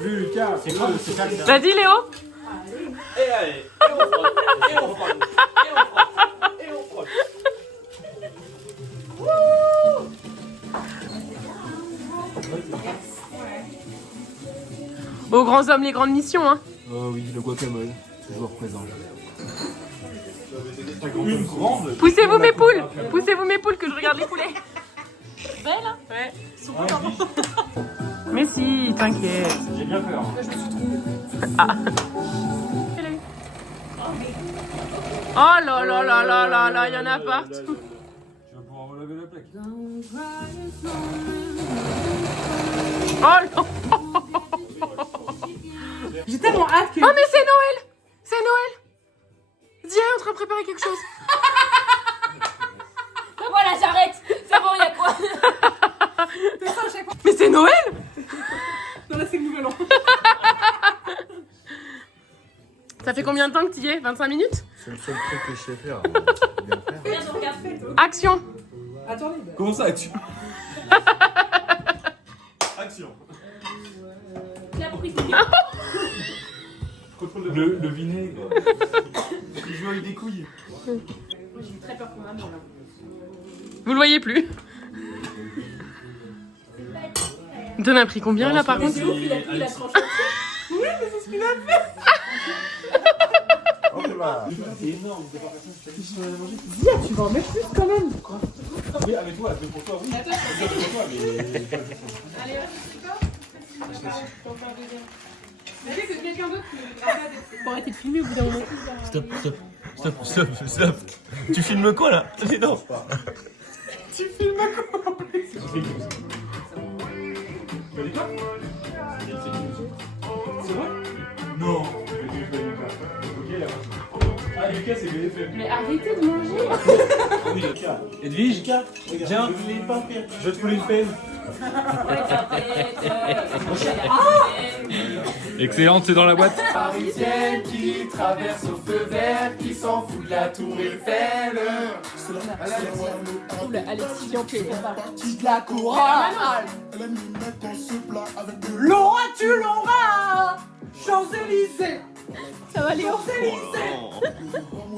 Lucas, c'est quoi c'est ça? Vas-y Léo. Et allez, et on frotte, et on frotte, et on frotte, et on frotte. Aux grands hommes, les grandes missions, hein. Oh oui, le guacamole, toujours présent. Une grande. Poussez-vous mes poules que je regarde les poulets. Belle, hein. Ouais. Ils sont contents. Mais si, t'inquiète. J'ai bien peur. Ah. Oh là là là là là là, il y en a partout. Tu vas pouvoir relever la plaque. Oh non. J'ai tellement hâte que. Oh mais c'est Noël. C'est Noël. Dia est en train de préparer quelque chose. Voilà, j'arrête. C'est bon, y'a quoi? Mais c'est Noël. Non, là, c'est le nouvel an. Ça fait combien de temps que tu y es? 25 minutes? C'est le seul truc que je sais faire. Bien faire. Action. Attendez. Comment ça, action? Action. Le vinaigre. Il joue avec des couilles. J'ai très peur pour maman là. Vous le voyez plus. T'en as pris combien là par contre? Il a pris la tranche entière. Oui, mais c'est ce qu'il a fait. C'est énorme, c'est pas personne. Dia, tu vas en mettre plus quand même. Oui, avec toi, deux pour toi, oui. Deux pour toi, mais. Allez, vas-y, tu peux. Faut faire deuxième. Mais tu sais que quelqu'un d'autre qui ne voudra pas d'être. Faut arrêter de filmer au bout d'un moment. Stop. Tu filmes quoi là? Mais non. Tu filmes quoi? C'est vrai? Non. Ok, là. Ah, Lucas, c'est BFM. Mais arrêtez de manger. Oui, Lucas. Edwige, viens. Je te fous une peine. Excellente, c'est dans la boîte. Parisienne qui traverse au feu vert, qui s'en fout de la tour Eiffel. Oula, Alexis, viens, tu es Petite la couronne. Laura, tu l'auras. Champs-Élysées. Ça va Léo?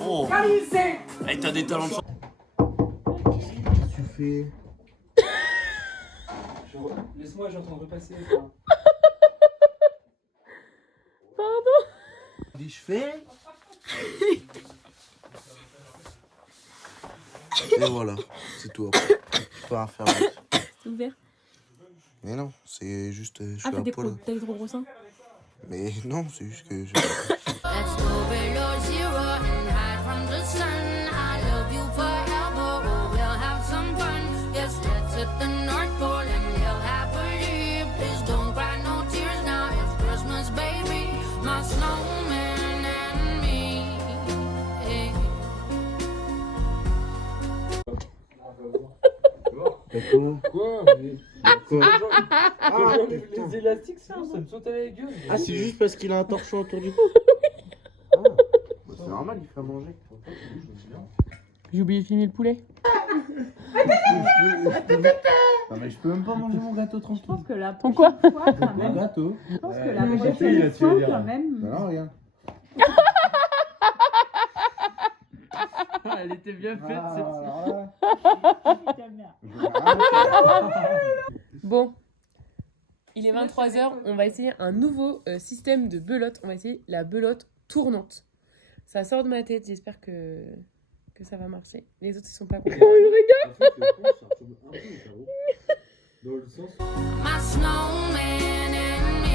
Oh. Élysées. Hey, t'as des talents de chant. Tu fais. Laisse-moi, j'ai en train de repasser. Pardon. Dis, je fais. Et voilà, c'est tout. Pas à faire d'autre. C'est ouvert. Mais non, c'est juste. Je Ah, suis un peu là. t'as des trop gros seins? Mais non, c'est juste que je. Let's go below zero and hide from the sun. I love you forever, oh, we'll have some fun. Yes, let's hit the North Pole and live happily. Please don't cry no tears now, it's Christmas, baby. My snowman and me. Quoi? Les élastiques, ça me saute à la gueule. Ah, c'est juste parce qu'il a un torchon autour du cou. Ah, c'est normal, il fait à manger. J'ai oublié de filmer le poulet. Non, mais je peux même pas manger mon gâteau tranquille. Je pense que la Ton quoi? prochaine fois, quand Mon même. gâteau. Je pense que la prochaine fois, quand même. Bah non, regarde. Elle était bien faite Ah, cette. alors là. Bon, il est 23h, on va essayer un nouveau système de belote. On va essayer la belote tournante. Ça sort de ma tête, j'espère que ça va marcher. Les autres, ils sont pas contents. My snowman and me.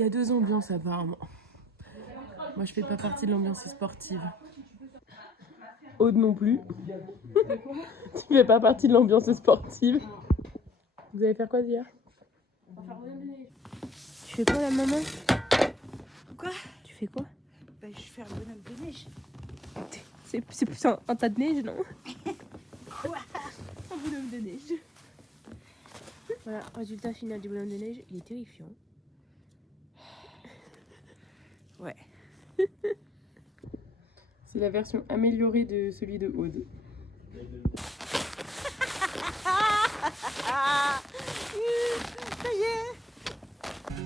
y a 2 ambiances apparemment. Moi je fais pas partie de l'ambiance sportive. Aude non plus. Tu fais pas partie de l'ambiance sportive. Vous allez faire quoi hier? Tu fais quoi la maman? Quoi? Tu fais quoi? Bah, je fais un bonhomme de neige. C'est plus un tas de neige, non? Un bonhomme de neige. Voilà, résultat final du bonhomme de neige, il est terrifiant. Ouais. C'est la version améliorée de celui de Aude. Ça y est.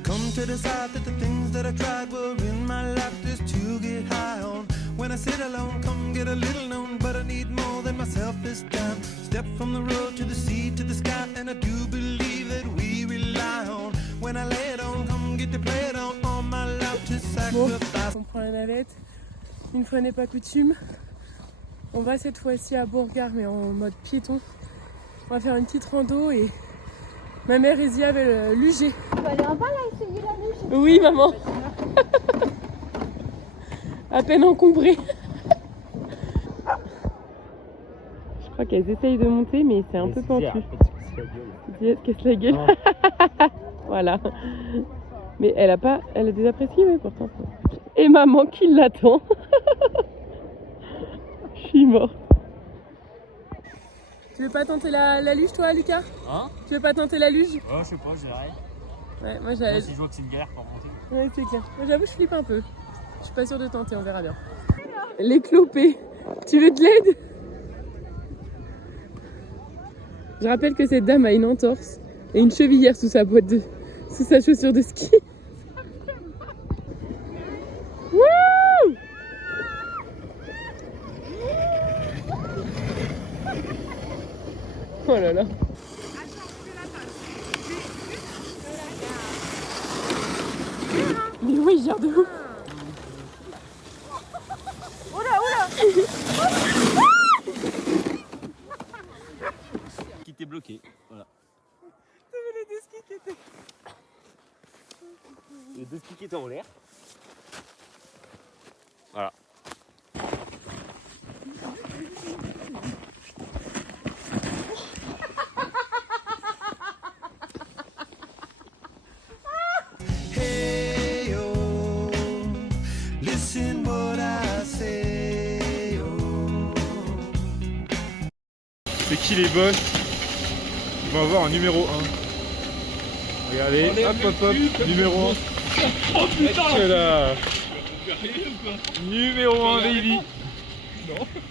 Come to decide that the things that I tried were in my life just to get high on. When I sit alone, come get a little known, but I need more than myself this time. Step from the road to the sea to the sky, and I do believe that we rely on. When I lay it on, come get to play it on. All my life to sacrifice. On prend la navette. Une fois n'est pas coutume. On va cette fois-ci à Beauregard, mais en mode piéton. On va faire une petite rando et ma mère est y avec l'UG. Tu vas aller en bas là essayer la luge? Oui, maman. À peine encombrée. Je crois qu'elles essayent de monter, mais c'est un peu pentu. Elle se casse la gueule. Voilà. Mais elle a déjà apprécié, mais pourtant. Et maman qui l'attend. Je suis morte. Tu veux pas tenter la luge, toi, Lucas? Hein? Tu veux pas tenter la luge? Oh, je sais pas, j'arrête. Ouais, moi j'avais. Si je vois que c'est une galère pour monter. Ouais, c'est clair. Moi j'avoue, je flippe un peu. Je suis pas sûre de tenter, on verra bien. Les clopés. Tu veux de l'aide? Je rappelle que cette dame a une entorse et une chevillère sous sa chaussure de ski. Wouh! Oh là là. Mais oui, il gère de ouf. Qui t'est bloqué, voilà. T'avais les deux skis qui étaient. Les deux skis qui étaient en l'air. Voilà. Hey, oh, listen what I say, oh. C'est qui les boss? Ils vont avoir un numéro 1. Regardez, hop, numéro 1. Oh putain! Là. Numéro 1 baby.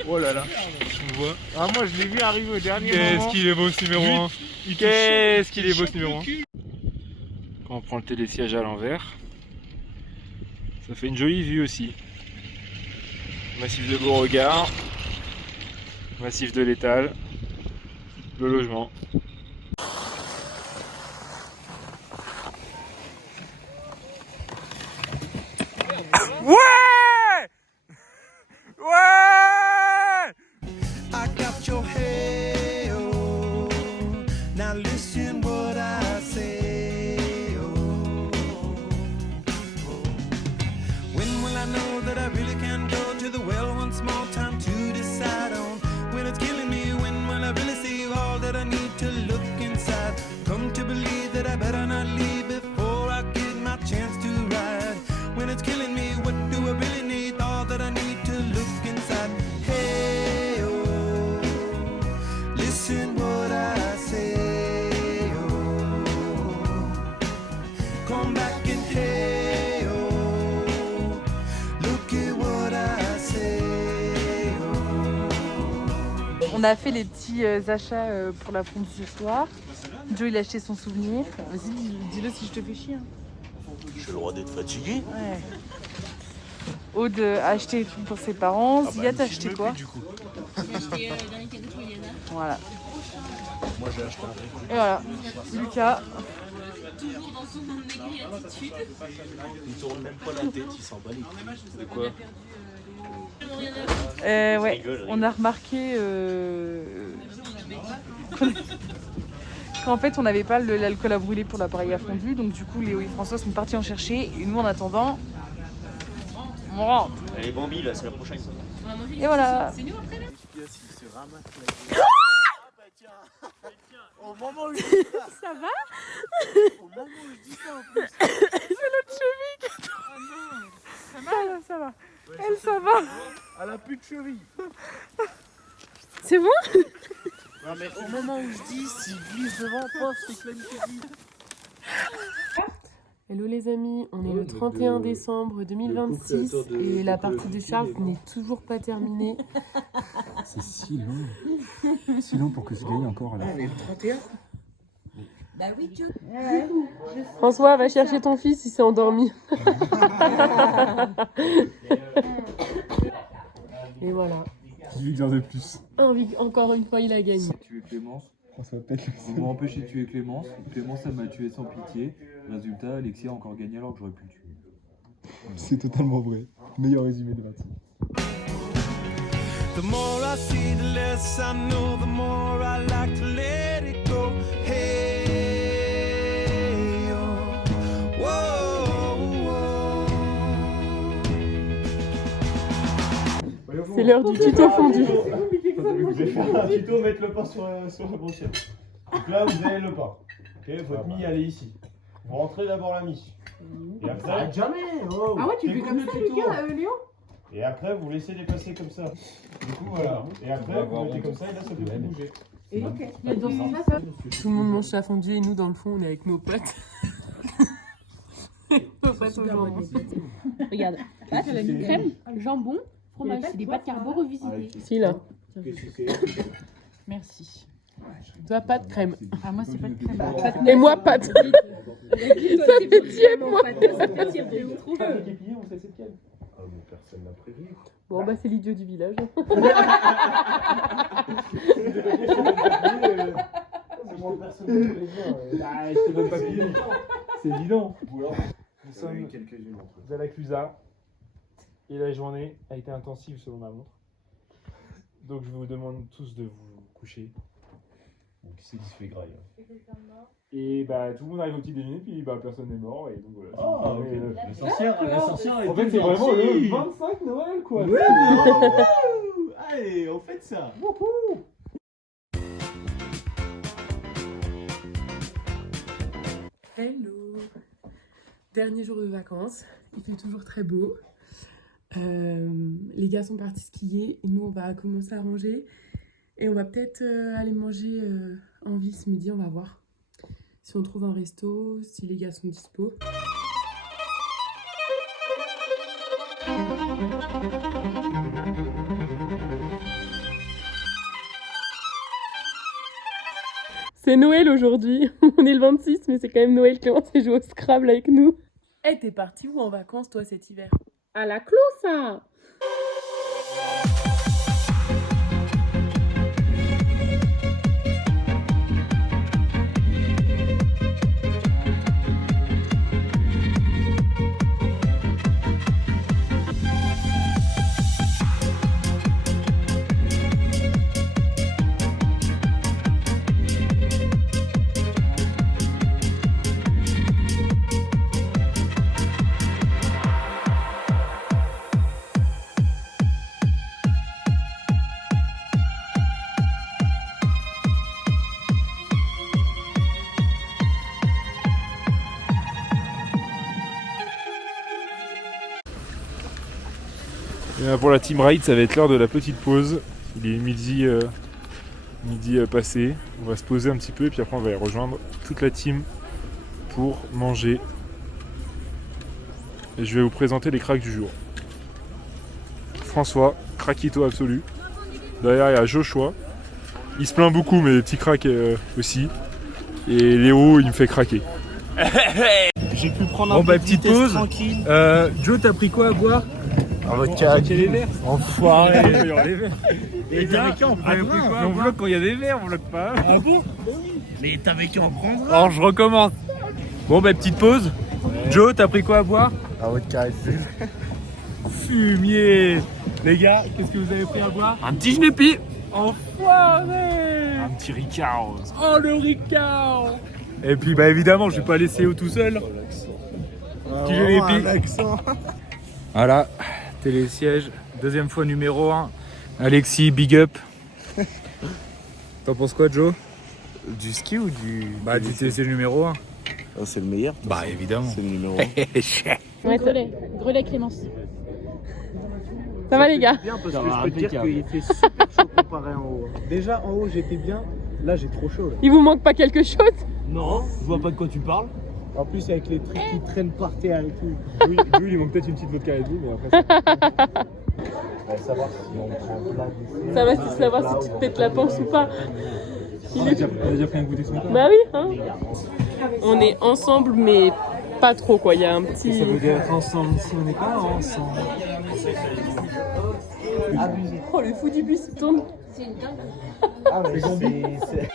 Oh là là. On voit. Ah, moi je l'ai vu arriver au dernier Qu'est-ce moment. qu'il est beau ce numéro 1. Qu'est-ce qu'il est beau ce numéro 1. Quand on prend le télésiège à l'envers, ça fait une jolie vue aussi. Massif de Beauregard, massif de l'Étal, le logement. Ouais! Ouais! I got your hey, oh. Now listen what I say, oh. When will I know that I really can go to the well one small time to decide on? When it's killing me, when will I really see all that I need to look inside? Come to believe that I better not leave before I get my chance to ride. When it's killing me, what do I really need? All that I need to look inside. Hey, oh, listen what I say, oh. Come back and hey, oh, look at what I say, oh. On a fait les petits achats pour la fondue ce soir. Joe il a acheté son souvenir. Vas-y, dis-le si je te fais chier. J'ai le droit d'être fatigué. Ouais. Aude a acheté des trucs pour ses parents. Zia, t'as acheté quoi? Du coup. J'ai acheté dernier cadeau pour Yana. Voilà. Moi j'ai acheté un truc. Et voilà. Lucas. Toujours dans son aigrie attitude. Il tourne même pas la tête, il s'en bat les couilles. De quoi? Ouais, on a remarqué qu'en fait on n'avait pas l'alcool à brûler pour l'appareil à fondu, donc du coup Léo et François sont partis en chercher et nous en attendant on rentre. Allez Bambi là, c'est la prochaine. Et voilà. C'est nous après là. Au moment où je dis ça, Ça va? au moment où je dis ça en plus. C'est notre cheville qui tombe. Ça va. Elle, ça va. Elle a plus de cheville. C'est bon? Non mais au moment où je dis, s'il glisse devant, pof, c'est que la cheville. Hello les amis, on est le 31 décembre 2026 et la partie de Charles n'est toujours pas terminée. C'est si long. Si long pour que ce gagne encore à la fin. Le 31. Bah oui, tu. François, va chercher ton fils, il s'est endormi. Et voilà. 18 heures de plus. Encore une fois, il a gagné. Tuer Clémence. François Pelle. On m'a empêché de tuer Clémence. Clémence, elle m'a tué sans pitié. Résultat, Alexis a encore gagné alors que j'aurais pu le tuer. C'est totalement vrai. Meilleur résumé de la team. The more I see, the less I know, the more I like to let it go. Hey, oh, whoa, whoa. C'est l'heure du tuto fondu. Vous allez faire un tuto, mettre le pain sur la brochette. Donc là, vous avez le pain. Ok, votre mie, elle est ici. Vous rentrez d'abord la mie. Et après, Jamais. Oh. Ah ouais, tu fais comme ça, Lucas, Léon? et après, vous laissez dépasser comme ça. Du coup, voilà. Et après, vous mettez comme ça, et là, ça peut plus bouger. Et ok. Il y a dans ce sens-là. Tout le monde mange sa fondue et nous, dans le fond, on est avec nos potes. Nos potes au jambon. Regarde, pâte, crème, jambon, fromage. C'est des pâtes carbo revisitées. Si, là. Merci. Toi, pas de crème. Ah moi c'est pas de crème. Et moi, pas de. Ça fait tiède, moi. Personne n'a prévu. Bon, bah, c'est l'idiot du village. Personne n'a prévu. Je te donne pas pile. C'est évident. Nous sommes quelques-unes entre eux. Vous allez à Clusa. Et la journée a été intensive selon ma montre. Donc je vous demande tous de vous coucher. Qui c'est qui se fait graille? Et bah tout le monde arrive au petit déjeuner puis bah personne n'est mort et donc voilà. Oh, ok. La sorcière est En fait c'est vraiment le 25 Noël quoi. Ouais, allez, on fait ça. Hello. Dernier jour de vacances. Il fait toujours très beau. Les gars sont partis skier et nous on va commencer à ranger. Et on va peut-être aller manger en ville ce midi, on va voir. Si on trouve un resto, si les gars sont dispo. C'est Noël aujourd'hui. On est le 26, mais c'est quand même Noël. Clémence a joué au Scrabble avec nous. Eh, t'es parti où en vacances toi cet hiver? À la clos ça. Et pour la team ride, ça va être l'heure de la petite pause. Il est midi passé. On va se poser un petit peu et puis après on va y rejoindre toute la team pour manger. Et je vais vous présenter les cracks du jour. François, craquito absolu. Derrière il y a Joshua. Il se plaint beaucoup mais petit crack aussi. Et Léo il me fait craquer. J'ai pu prendre Bon bah petite pause. tranquille. Joe, t'as pris quoi à boire? Un vodka. Les verres. Enfoiré. Les verres. Et t'avais qu'à en prendre un. On vlog quand il y a des verres, on vlog pas. Ah bon? Mais t'avais qu'à en prendre un. Alors je recommence. Bon bah petite pause. Joe, t'as pris quoi à boire? Un vodka. Fumier. Les gars, qu'est-ce que vous avez pris à boire? Un petit Schneppy. Enfoiré. Un petit Ricard. Oh le Ricard. Et puis bah évidemment je vais pas laisser tout seul. Petit jeu d'épi. Voilà, télésiège, deuxième fois numéro 1. Alexis, big up. T'en penses quoi Joe? Du ski ou du. Bah du télésiège numéro 1. Oh, c'est le meilleur. Bah évidemment. C'est le numéro 1. Ouais, Grelet Clémence. ça va les gars? Bien parce que je peux te dire qu'il fait super chaud comparé en haut. Déjà en haut j'étais bien, là j'ai trop chaud. Là. Il vous manque pas quelque chose? Non, je vois pas de quoi tu parles. En plus avec les trucs qui traînent par terre et tout. Oui, il manque peut-être une petite vodka et tout, mais après ça. Savoir si on prend plat. Ça va si savoir si tu te pètes la panse ou pas. On a déjà pris un goûter ce matin. Bah oui, hein. On est ensemble, mais pas trop quoi. Il y a un petit. Ça veut dire être ensemble si on n'est pas ensemble. Oh, le fou du bus il tourne. Ah, mais c'est.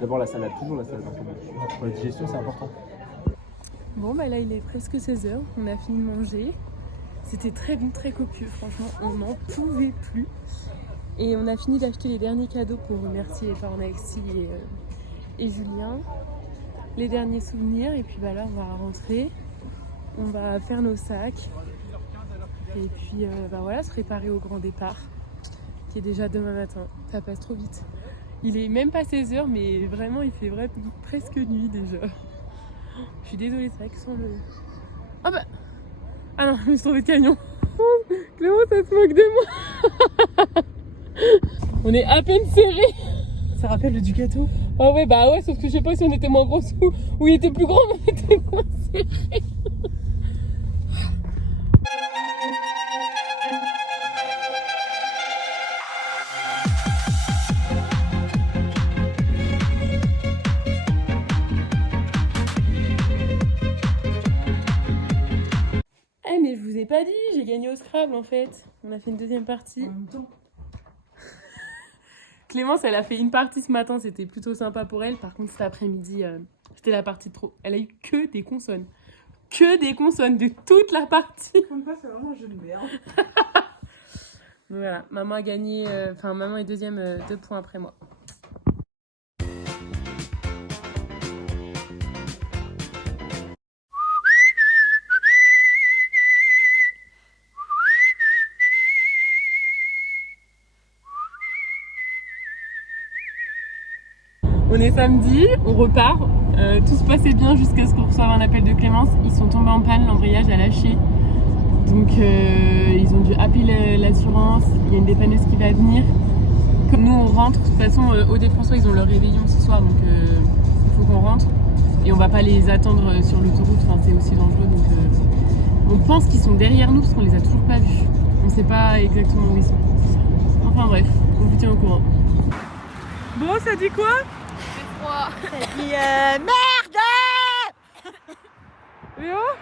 D'abord la salade, toujours la salade. Pour la digestion, c'est important. Bon, bah là, il est presque 16h. On a fini de manger. C'était très bon, très copieux. Franchement, on n'en pouvait plus. Et on a fini d'acheter les derniers cadeaux pour remercier les parents d'Alexis et Julien. Les derniers souvenirs. Et puis bah là, on va rentrer. On va faire nos sacs. Et puis bah voilà, se préparer au grand départ. Qui est déjà demain matin. Ça passe trop vite. Il est même pas 16h, mais vraiment, il fait presque nuit déjà. Je suis désolée, c'est vrai que sans le... Ah bah... Ah non, je me suis trompée de camion. Clément, ça se moque de moi. On est à peine serrés. Ça rappelle le Ducato? Ah ouais, bah ouais, sauf que je sais pas si on était moins gros ou il était plus grand, mais on était moins serrés. Mais je vous ai pas dit, j'ai gagné au Scrabble en fait. On a fait une deuxième partie. En même temps. Clémence, elle a fait une partie ce matin, c'était plutôt sympa pour elle. Par contre, cet après-midi, c'était la partie trop. Elle a eu que des consonnes. Que des consonnes de toute la partie. Comme quoi, c'est vraiment un jeu de merde. Voilà, maman a gagné. Enfin, maman est deuxième, 2 points après moi. On est samedi, on repart. Tout se passait bien jusqu'à ce qu'on reçoive un appel de Clémence. Ils sont tombés en panne, l'embrayage a lâché. Donc ils ont dû appeler l'assurance. Il y a une dépanneuse qui va venir. Comme nous on rentre, de toute façon Aude-et-François ils ont leur réveillon ce soir, donc il faut qu'on rentre. Et on va pas les attendre sur l'autoroute, enfin, c'est aussi dangereux. Donc on pense qu'ils sont derrière nous parce qu'on les a toujours pas vus. On sait pas exactement où ils sont. Enfin bref, on vous tient au courant. Bon, ça dit quoi? Ça dit merde. Et oh,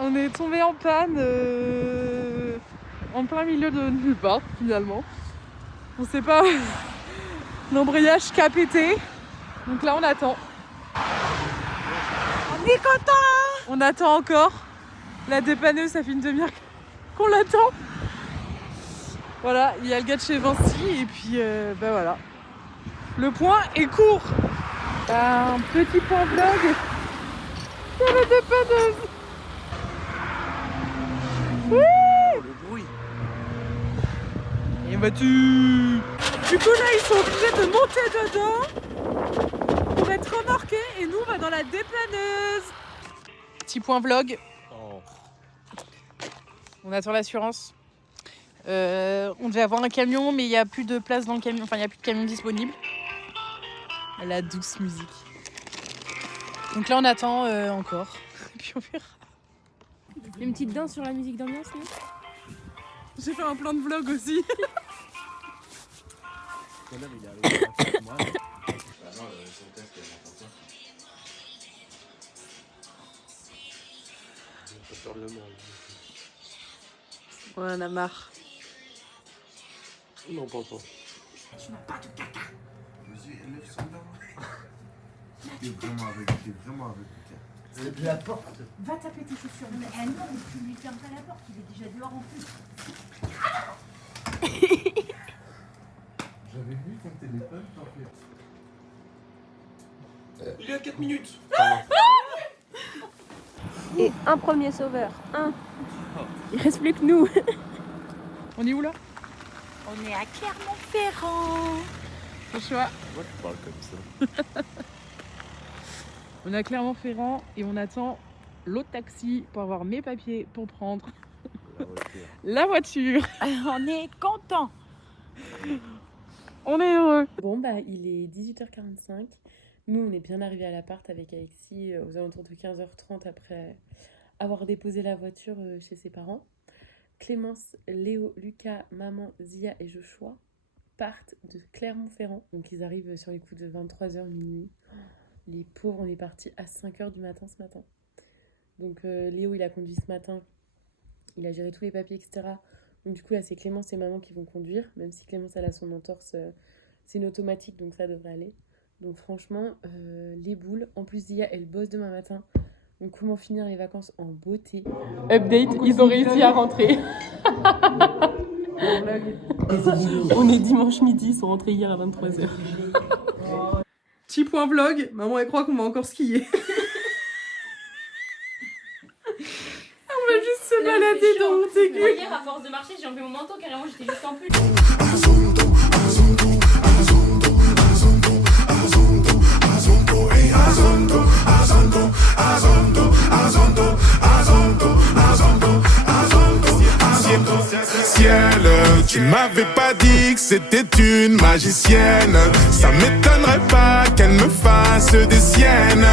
on est tombé en panne en plein milieu de nulle part finalement. On sait pas, l'embrayage qui a pété. Donc là on attend. On est content. On attend encore. La dépanneuse, ça fait une demi-heure qu'on l'attend. Voilà, il y a le gars de chez Vinci et puis bah voilà. Le point est court. Un petit point vlog sur la dépanneuse. Oui. Le bruit. Et bah Du coup là ils sont obligés de monter dedans pour être remorqués et nous on va dans la dépanneuse. Petit point vlog. On attend l'assurance. On devait avoir un camion mais il n'y a plus de place dans le camion, enfin il n'y a plus de camion disponible. La douce musique. Donc là on attend encore. Et puis on verra. Une petite danse sur la musique d'ambiance, non? J'ai fait un plan de vlog aussi. On en a marre. Non, pas encore. Tu n'as pas de caca. Vas-y, lève ça là. T'es vraiment avec le caca. La porte. Va taper tes chaussures. Mais non, mais tu lui fermes pas la porte, il est déjà dehors en plus. J'avais vu ton téléphone, t'en fais. Il est à 4 minutes. Et un premier sauveur. Un. Il reste plus que nous. On est où là? On est à Clermont-Ferrand. Joshua. Pourquoi tu parles comme ça? On est à Clermont-Ferrand et on attend l'autre taxi pour avoir mes papiers pour prendre la voiture. On est content. On est heureux. Bon bah il est 18h45. Nous on est bien arrivés à l'appart avec Alexis aux alentours de 15h30 après avoir déposé la voiture chez ses parents. Clémence, Léo, Lucas, maman, Zia et Joshua partent de Clermont-Ferrand. Donc ils arrivent sur les coups de 23h minuit. Les pauvres, on est partis à 5h du matin ce matin. Donc Léo il a conduit ce matin. Il a géré tous les papiers, etc. Donc du coup là c'est Clémence et maman qui vont conduire. Même si Clémence elle a son entorse, c'est une automatique donc ça devrait aller. Donc franchement, les boules. En plus Zia elle bosse demain matin. Donc comment finir les vacances en beauté. Update, ils ont réussi à rentrer. On est dimanche midi, ils sont rentrés hier à 23h. Petit point vlog, maman elle croit qu'on va encore skier. On va juste se balader dans Montaigu. Hier, à force de marcher, j'ai enlevé mon manteau, carrément, j'étais juste en pull. Ciel, tu m'avais pas dit que c'était une magicienne. Ça m'étonnerait pas qu'elle me fasse des siennes.